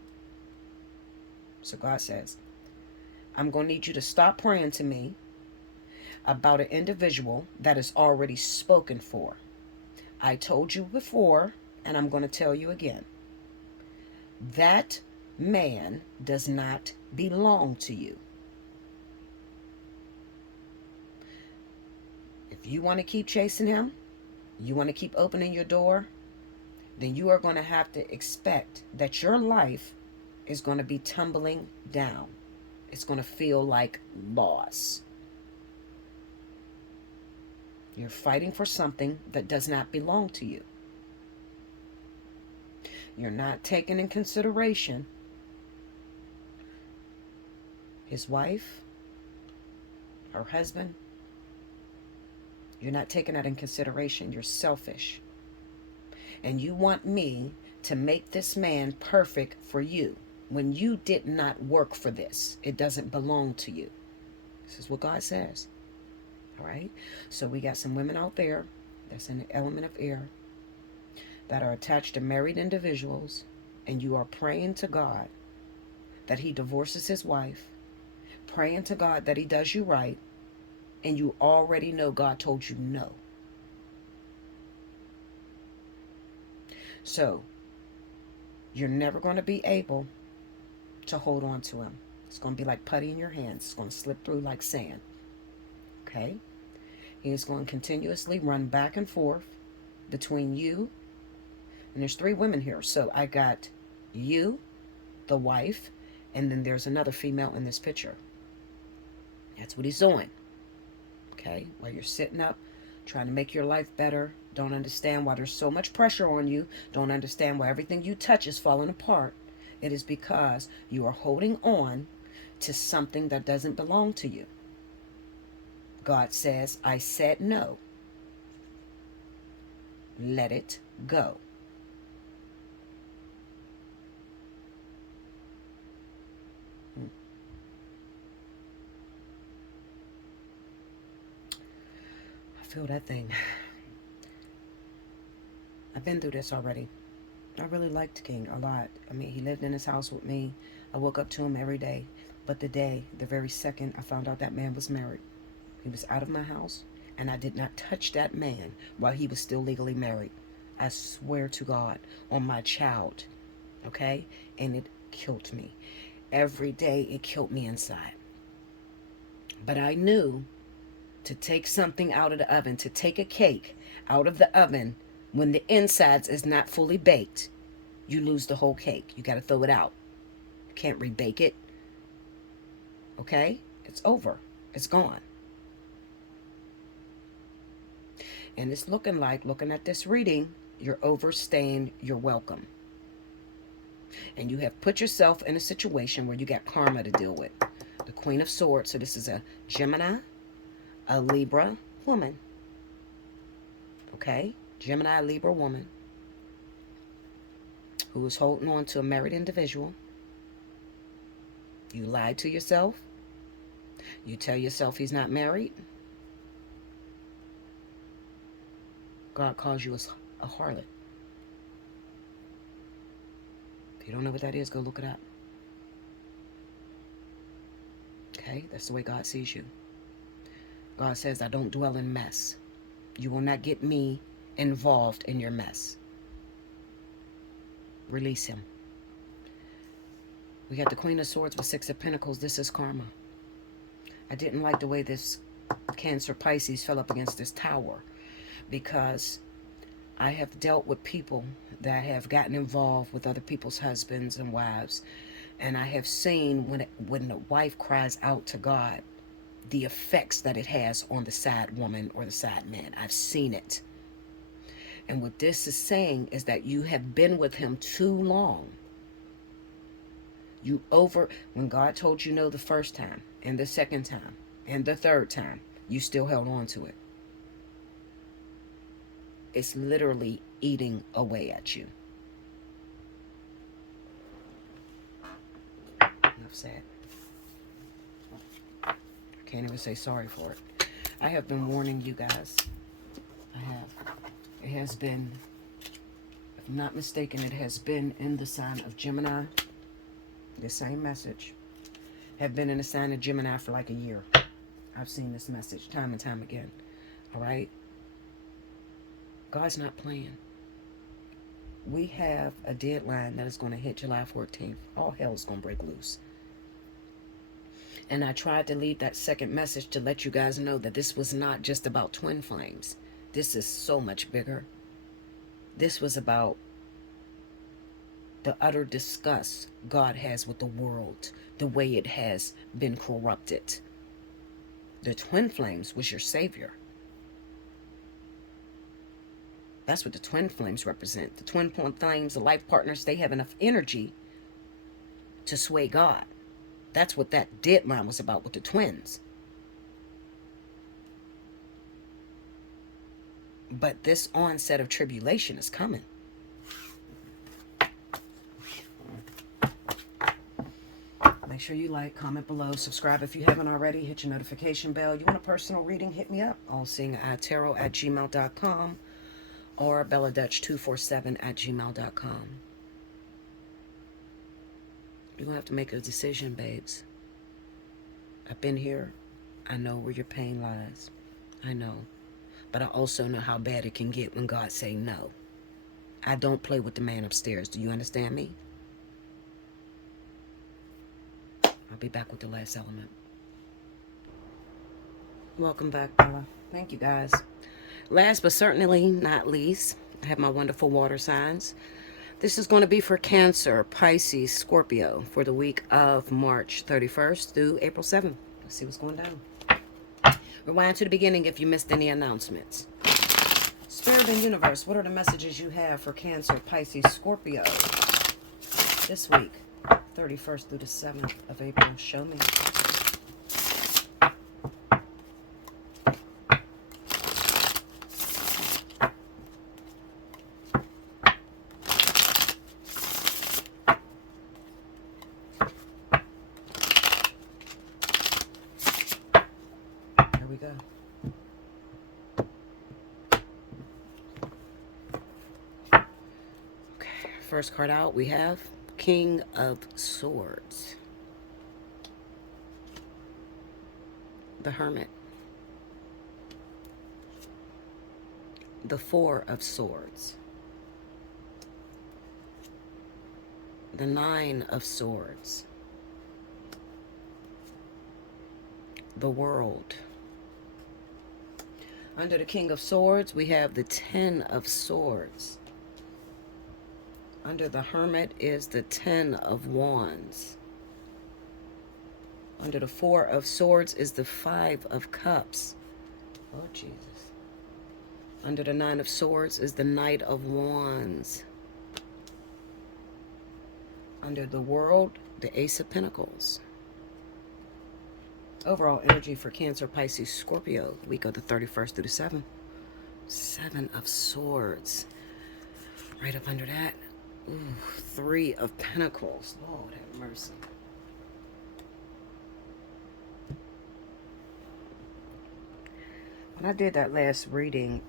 So God says, I'm going to need you to stop praying to me about an individual that is already spoken for. I told you before, and I'm going to tell you again. That man does not belong to you. If you want to keep chasing him, you want to keep opening your door, then you are going to have to expect that your life is going to be tumbling down. It's going to feel like loss. You're fighting for something that does not belong to you. You're not taking in consideration his wife, her husband. You're not taking that in consideration. You're selfish. And you want me to make this man perfect for you. when you did not work for this. It doesn't belong to you. This is what God says. All right? So we got some women out there that's in the element of air that are attached to married individuals, and you are praying to God that he divorces his wife, praying to God that he does you right, and you already know God told you no. So you're never going to be able to hold on to him. It's going to be like putty in your hands. It's going to slip through like sand. Okay? He is going to continuously run back and forth between you. And there's 3 women here. So I got you, the wife, and then there's another female in this picture. That's what he's doing. Okay? While you're sitting up, trying to make your life better, don't understand why there's so much pressure on you, don't understand why everything you touch is falling apart. It is because you are holding on to something that doesn't belong to you. God says, I said no. Let it go. I feel that thing. I've been through this already. I really liked King a lot. I mean, he lived in his house with me. I woke up to him every day. But the very second I found out that man was married, he was out of my house, and I did not touch that man while he was still legally married. I swear to God, on my child. Okay? And it killed me. Every day it killed me inside. But I knew to take something out of the oven, to take a cake out of the oven, when the insides is not fully baked, you lose the whole cake. You got to throw it out. You can't rebake it. Okay? It's over. It's gone. And it's looking like, looking at this reading, you're overstaying your welcome. And you have put yourself in a situation where you got karma to deal with. The Queen of Swords. So this is a Gemini, a Libra woman. Okay? Gemini, Libra woman who is holding on to a married individual. You lied to yourself. You tell yourself he's not married. God calls you a harlot. If you don't know what that is, go look it up. Okay? That's the way God sees you. God says, I don't dwell in mess. You will not get me involved in your mess. Release him. We got the Queen of Swords with 6 of Pentacles. This is karma. I didn't like the way this Cancer Pisces fell up against this tower, because I have dealt with people that have gotten involved with other people's husbands and wives, and I have seen when the wife cries out to God, the effects that it has on the side woman or the side man. I've seen it. And what this is saying is that you have been with him too long. When God told you no the first time, and the second time, and the third time, you still held on to it. It's literally eating away at you. Enough said. I can't even say sorry for it. I have been warning you guys. I have. It has been, if I'm not mistaken, it has been in the sign of Gemini. The same message. Have been in the sign of Gemini for like a year. I've seen this message time and time again. All right? God's not playing. We have a deadline that is going to hit July 14th. All hell is going to break loose. And I tried to leave that second message to let you guys know that this was not just about twin flames. This is so much bigger. This was about the utter disgust God has with the world, the way it has been corrupted. The twin flames was your savior. That's what the twin flames represent. The twin flames, the life partners, they have enough energy to sway God. That's what that deadline was about with the twins. But this onset of tribulation is coming. Make sure you like, comment below, subscribe if you haven't already, hit your notification bell. You want a personal reading, hit me up. Allseeingeyetarot@gmail.com or belladutch247@gmail.com. You're going to have to make a decision, babes. I've been here. I know where your pain lies. I know. But I also know how bad it can get when God say no. I don't play with the man upstairs. Do you understand me? I'll be back with the last element. Welcome back, Bella. Thank you, guys. Last but certainly not least, I have my wonderful water signs. This is going to be for Cancer, Pisces, Scorpio for the week of March 31st through April 7th. Let's see what's going down. Rewind to the beginning if you missed any announcements. Spirit and Universe, what are the messages you have for Cancer, Pisces, Scorpio this week, 31st through the 7th of April? Show me. Here we go. First card out, we have King of Swords, the Hermit, the Four of Swords, the Nine of Swords, the World. Under the King of Swords, we have the Ten of Swords. Under the Hermit is the Ten of Wands. Under the Four of Swords is the Five of Cups. Oh, Jesus. Under the Nine of Swords is the Knight of Wands. Under the World, the Ace of Pentacles. Overall energy for Cancer, Pisces, Scorpio, week of the 31st through the 7th. Seven of Swords. Right up under that. Ooh, Three of Pentacles. Lord have mercy. When I did that last reading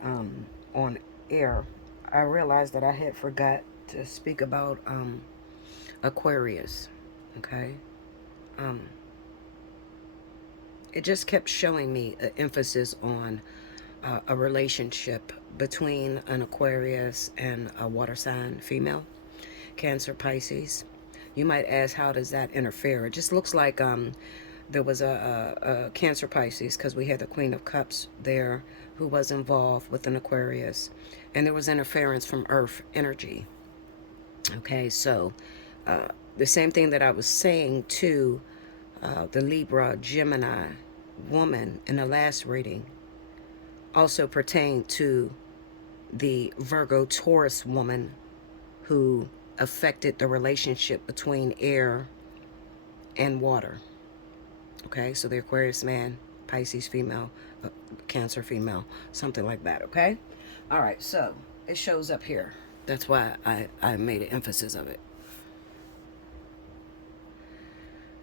on air, I realized that I had forgot to speak about Aquarius. Okay? It just kept showing me an emphasis on a relationship between an Aquarius and a water sign female. Cancer, Pisces. You might ask, how does that interfere? It just looks like there was a Cancer, Pisces, because we had the Queen of Cups there who was involved with an Aquarius, and there was interference from Earth energy. Okay, so the same thing that I was saying to the Libra, Gemini woman in the last reading also pertained to the Virgo, Taurus woman who affected the relationship between air and water. Okay, so the Aquarius man, Pisces female, Cancer female, something like that. Okay, all right, so it shows up here. That's why I made an emphasis of it.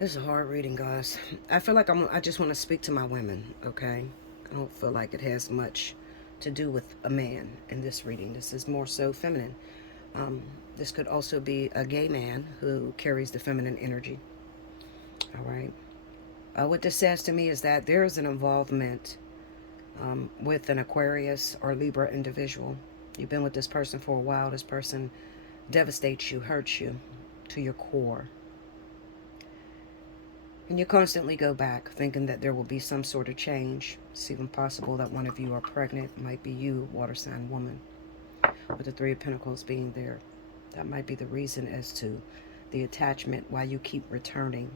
This is a hard reading, guys. I feel like I just want to speak to my women. Okay, I don't feel like it has much to do with a man in this reading. This is more so feminine. This could also be a gay man who carries the feminine energy. All right. What this says to me is that there is an involvement with an Aquarius or Libra individual. You've been with this person for a while. This person devastates you, hurts you to your core. And you constantly go back thinking that there will be some sort of change. It's even possible that one of you are pregnant. It might be you, water sign woman, with the Three of Pentacles being there. That might be the reason as to the attachment, why you keep returning.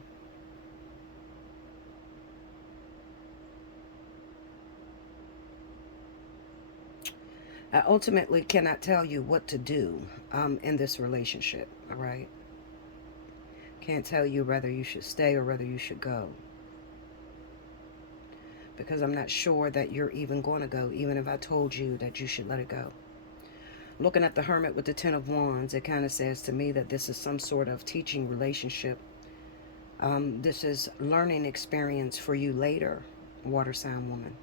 I ultimately cannot tell you what to do in this relationship, all right? Can't tell you whether you should stay or whether you should go. Because I'm not sure that you're even going to go, even if I told you that you should let it go. Looking at the Hermit with the Ten of Wands, it kind of says to me that this is some sort of teaching relationship This is learning experience for you later, water sign woman.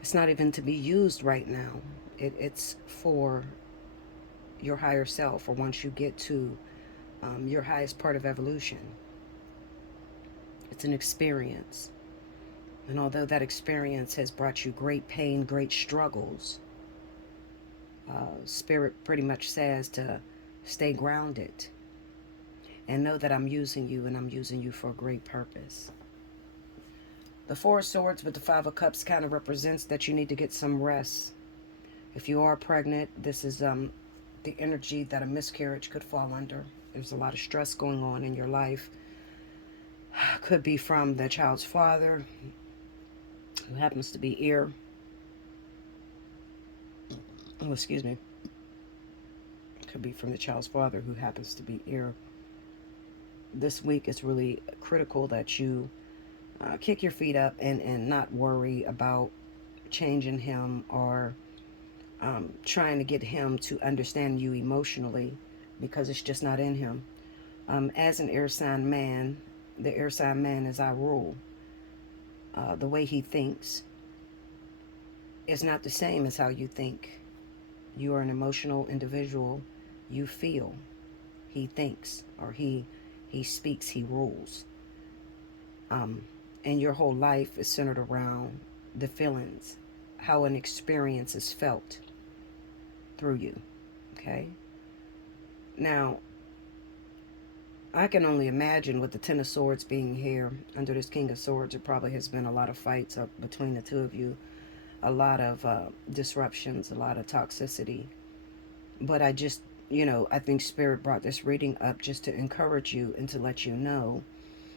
It's not even to be used right now. It's for your higher self, or once you get to your highest part of evolution. It's an experience. And although that experience has brought you great pain, great struggles, Spirit pretty much says to stay grounded and know that I'm using you, and I'm using you for a great purpose. The Four of Swords with the Five of Cups kind of represents that you need to get some rest. If you are pregnant, this is the energy that a miscarriage could fall under. There's a lot of stress going on in your life. Could be from the child's father, who happens to be ear. Oh, excuse me. Could be from the child's father, who happens to be ear. This week it's really critical that you kick your feet up and not worry about changing him, or trying to get him to understand you emotionally, because it's just not in him. As an air sign man, the air sign man is our rule. The way he thinks is not the same as how you think. You are an emotional individual. You feel. He thinks, or he speaks, he rules. And your whole life is centered around the feelings, how an experience is felt through you. Okay? Now, I can only imagine with the Ten of Swords being here under this King of Swords, there probably has been a lot of fights up between the two of you, a lot of disruptions, a lot of toxicity. But I just, I think Spirit brought this reading up just to encourage you and to let you know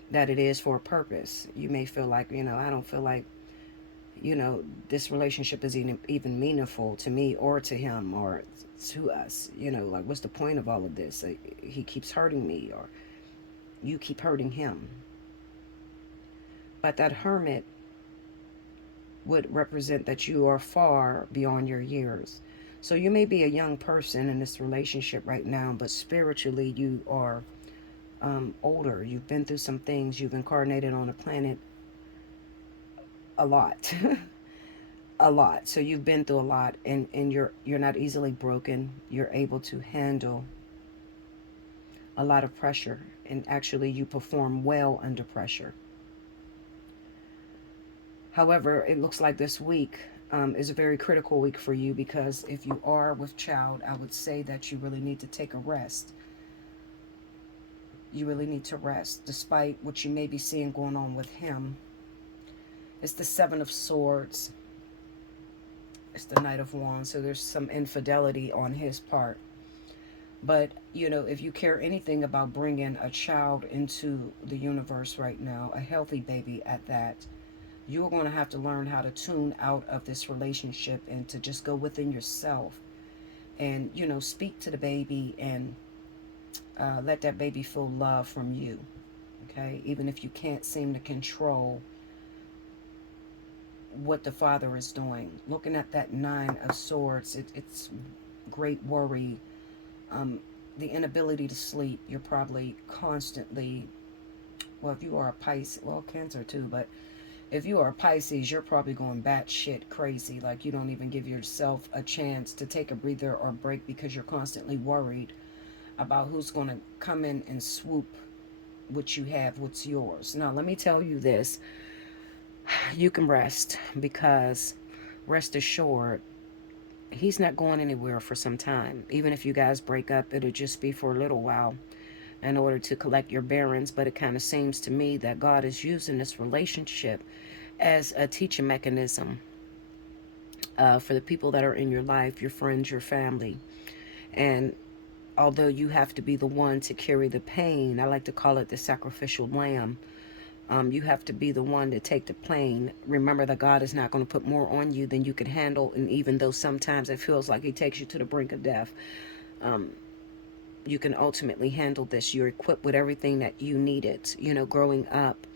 that it is for a purpose. You may feel like, I don't feel like, this relationship is even meaningful to me or to him or to us. Like, what's the point of all of this? He keeps hurting me, or you keep hurting him. But that Hermit would represent that you are far beyond your years. So you may be a young person in this relationship right now, but spiritually you are older. You've been through some things. You've incarnated on a planet a lot. A lot. So you've been through a lot, and you're not easily broken. You're able to handle a lot of pressure, and actually you perform well under pressure. However, it looks like this week is a very critical week for you, because if you are with child, I would say that you really need to take a rest. You really need to rest, despite what you may be seeing going on with him. It's the Seven of Swords. It's the Knight of Wands, so there's some infidelity on his part. But, if you care anything about bringing a child into the universe right now, a healthy baby at that, you are going to have to learn how to tune out of this relationship and to just go within yourself and, speak to the baby and let that baby feel love from you. Okay? Even if you can't seem to control what the father is doing. Looking at that Nine of Swords, it's great worry. The inability to sleep. You're probably constantly, well, if you are a Pisces, well, Cancer too, but if you are a Pisces, you're probably going batshit crazy. Like, you don't even give yourself a chance to take a breather or break, because you're constantly worried about who's going to come in and swoop what you have, what's yours. Now, let me tell you this. You can rest, because rest assured, he's not going anywhere for some time. Even if you guys break up, it'll just be for a little while in order to collect your bearings. But it kind of seems to me that God is using this relationship as a teaching mechanism for the people that are in your life, your friends, your family. And although you have to be the one to carry the pain, I like to call it the sacrificial lamb. You have to be the one to take the pain. Remember that God is not going to put more on you than you can handle. And even though sometimes it feels like he takes you to the brink of death, you can ultimately handle this. You're equipped with everything that you needed. Growing up,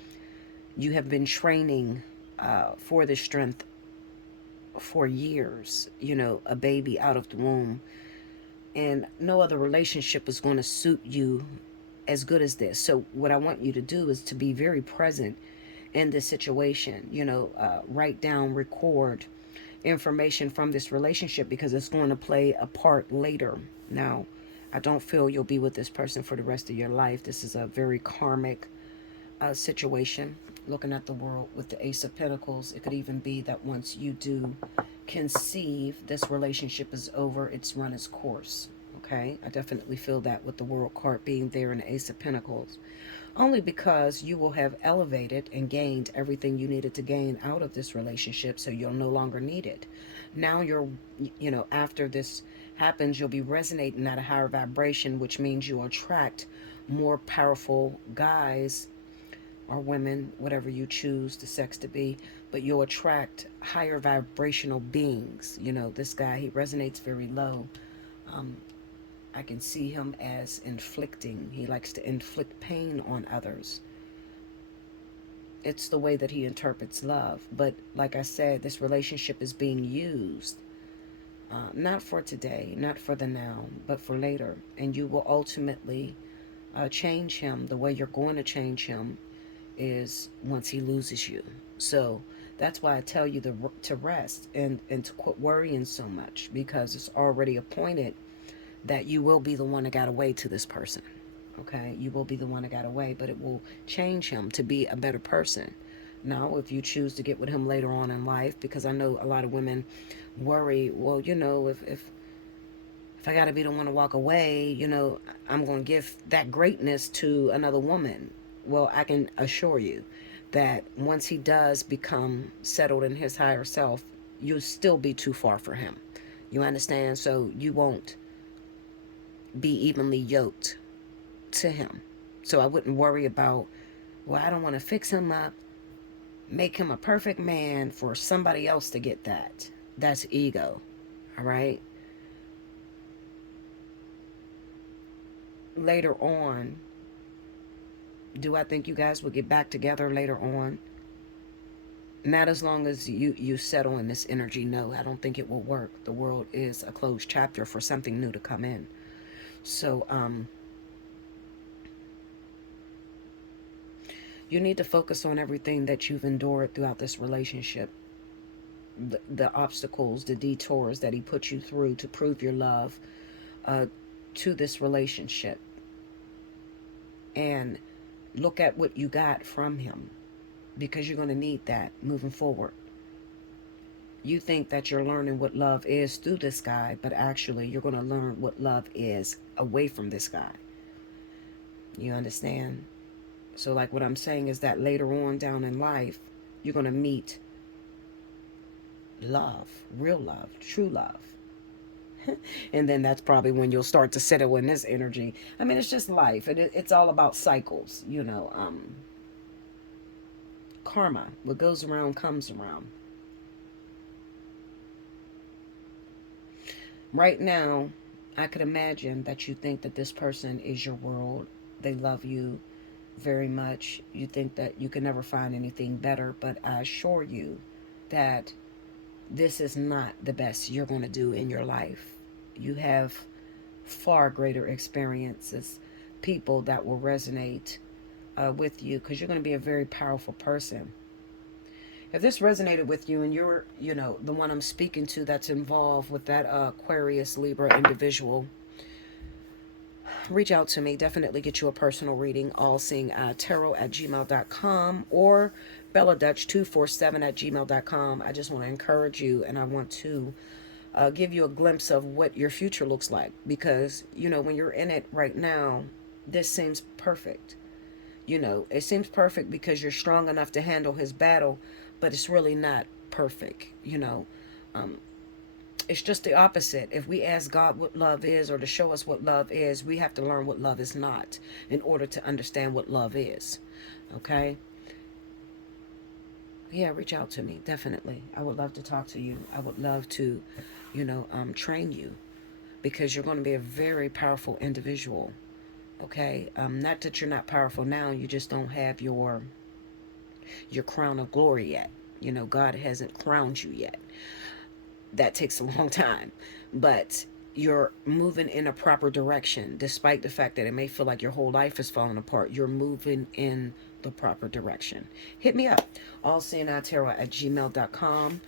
you have been training for this strength for years. A baby out of the womb. And no other relationship is going to suit you as good as this. So what I want you to do is to be very present in this situation. Write down, record information from this relationship, because it's going to play a part later. Now, I don't feel you'll be with this person for the rest of your life. This is a very karmic situation. Looking at the world with the Ace of Pentacles, it could even be that once you do conceive, this relationship is over. It's run its course. Okay, I definitely feel that with the World card being there and the Ace of Pentacles. Only because you will have elevated and gained everything you needed to gain out of this relationship, so you'll no longer need it. Now after this happens, you'll be resonating at a higher vibration, which means you'll attract more powerful guys or women, whatever you choose the sex to be, but you'll attract higher vibrational beings. This guy, he resonates very low. I can see him as inflicting. He likes to inflict pain on others. It's the way that he interprets love. But like I said, this relationship is being used, not for today, not for the now, but for later. And you will ultimately change him. The way you're going to change him is once he loses you. So that's why I tell you to rest and to quit worrying so much, because it's already appointed that you will be the one that got away to this person. Okay, you will be the one that got away, but it will change him to be a better person. Now, if you choose to get with him later on in life, because I know a lot of women worry, well, if I got to be the one to walk away, I'm going to give that greatness to another woman. Well, I can assure you that once he does become settled in his higher self, you'll still be too far for him. You understand? So you won't be evenly yoked to him. So I wouldn't worry about, well, I don't want to fix him up, make him a perfect man for somebody else to get that. That's ego. All right? Later on, do I think you guys will get back together later on? Not as long as you settle in this energy. No, I don't think it will work. The world is a closed chapter for something new to come in. So, you need to focus on everything that you've endured throughout this relationship. The obstacles, the detours that he put you through to prove your love to this relationship. And look at what you got from him, because you're going to need that moving forward. You think that you're learning what love is through this guy, but actually you're going to learn what love is away from this guy. You understand? So like what I'm saying is that later on down in life, you're going to meet love, real love, true love. And then that's probably when you'll start to settle in this energy. I mean, it's just life. It's all about cycles, karma. What goes around comes around. Right now, I could imagine that you think that this person is your world. They love you very much. You think that you can never find anything better, but I assure you that this is not the best you're going to do in your life. You have far greater experiences, people that will resonate with you, because you're going to be a very powerful person. If this resonated with you and you're, the one I'm speaking to that's involved with that Aquarius Libra individual, reach out to me. Definitely get you a personal reading. Allseeingeyetarot@gmail.com or belladutch247@gmail.com. I just want to encourage you, and I want to give you a glimpse of what your future looks like, because, when you're in it right now, this seems perfect. It seems perfect because you're strong enough to handle his battle, but it's really not perfect. It's just the opposite. If we ask God what love is, or to show us what love is, we have to learn what love is not in order to understand what love is. Okay? Yeah, reach out to me. Definitely. I would love to talk to you. I would love to, train you, because you're going to be a very powerful individual. Okay? Not that you're not powerful now. You just don't have your crown of glory yet. God hasn't crowned you yet. That takes a long time. But you're moving in a proper direction, despite the fact that it may feel like your whole life is falling apart. You're moving in the proper direction. Hit me up, allseeingeyetarot@gmail.com.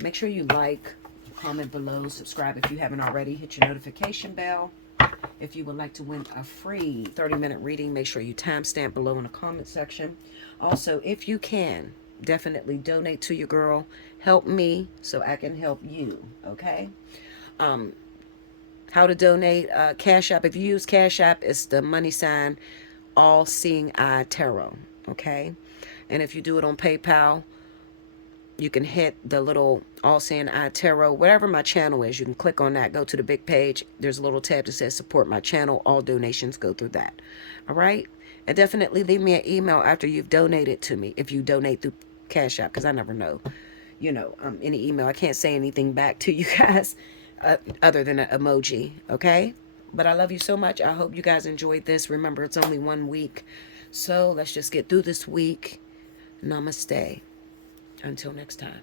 Make sure you like, comment below, subscribe if you haven't already. Hit your notification bell. If you would like to win a free 30-minute reading, make sure you timestamp below in the comment section. Also, if you can, definitely donate to your girl. Help me so I can help you, okay? How to donate, Cash App. If you use Cash App, it's the money sign Allseeingeyetarot, okay? And if you do it on PayPal, you can hit the little Allseeingeyetarot, whatever my channel is. You can click on that, go to the big page. There's a little tab that says support my channel. All donations go through that. All right? And definitely leave me an email after you've donated to me, if you donate through Cash App, because I never know, any email. I can't say anything back to you guys other than an emoji, okay? But I love you so much. I hope you guys enjoyed this. Remember, it's only 1 week. So let's just get through this week. Namaste. Until next time.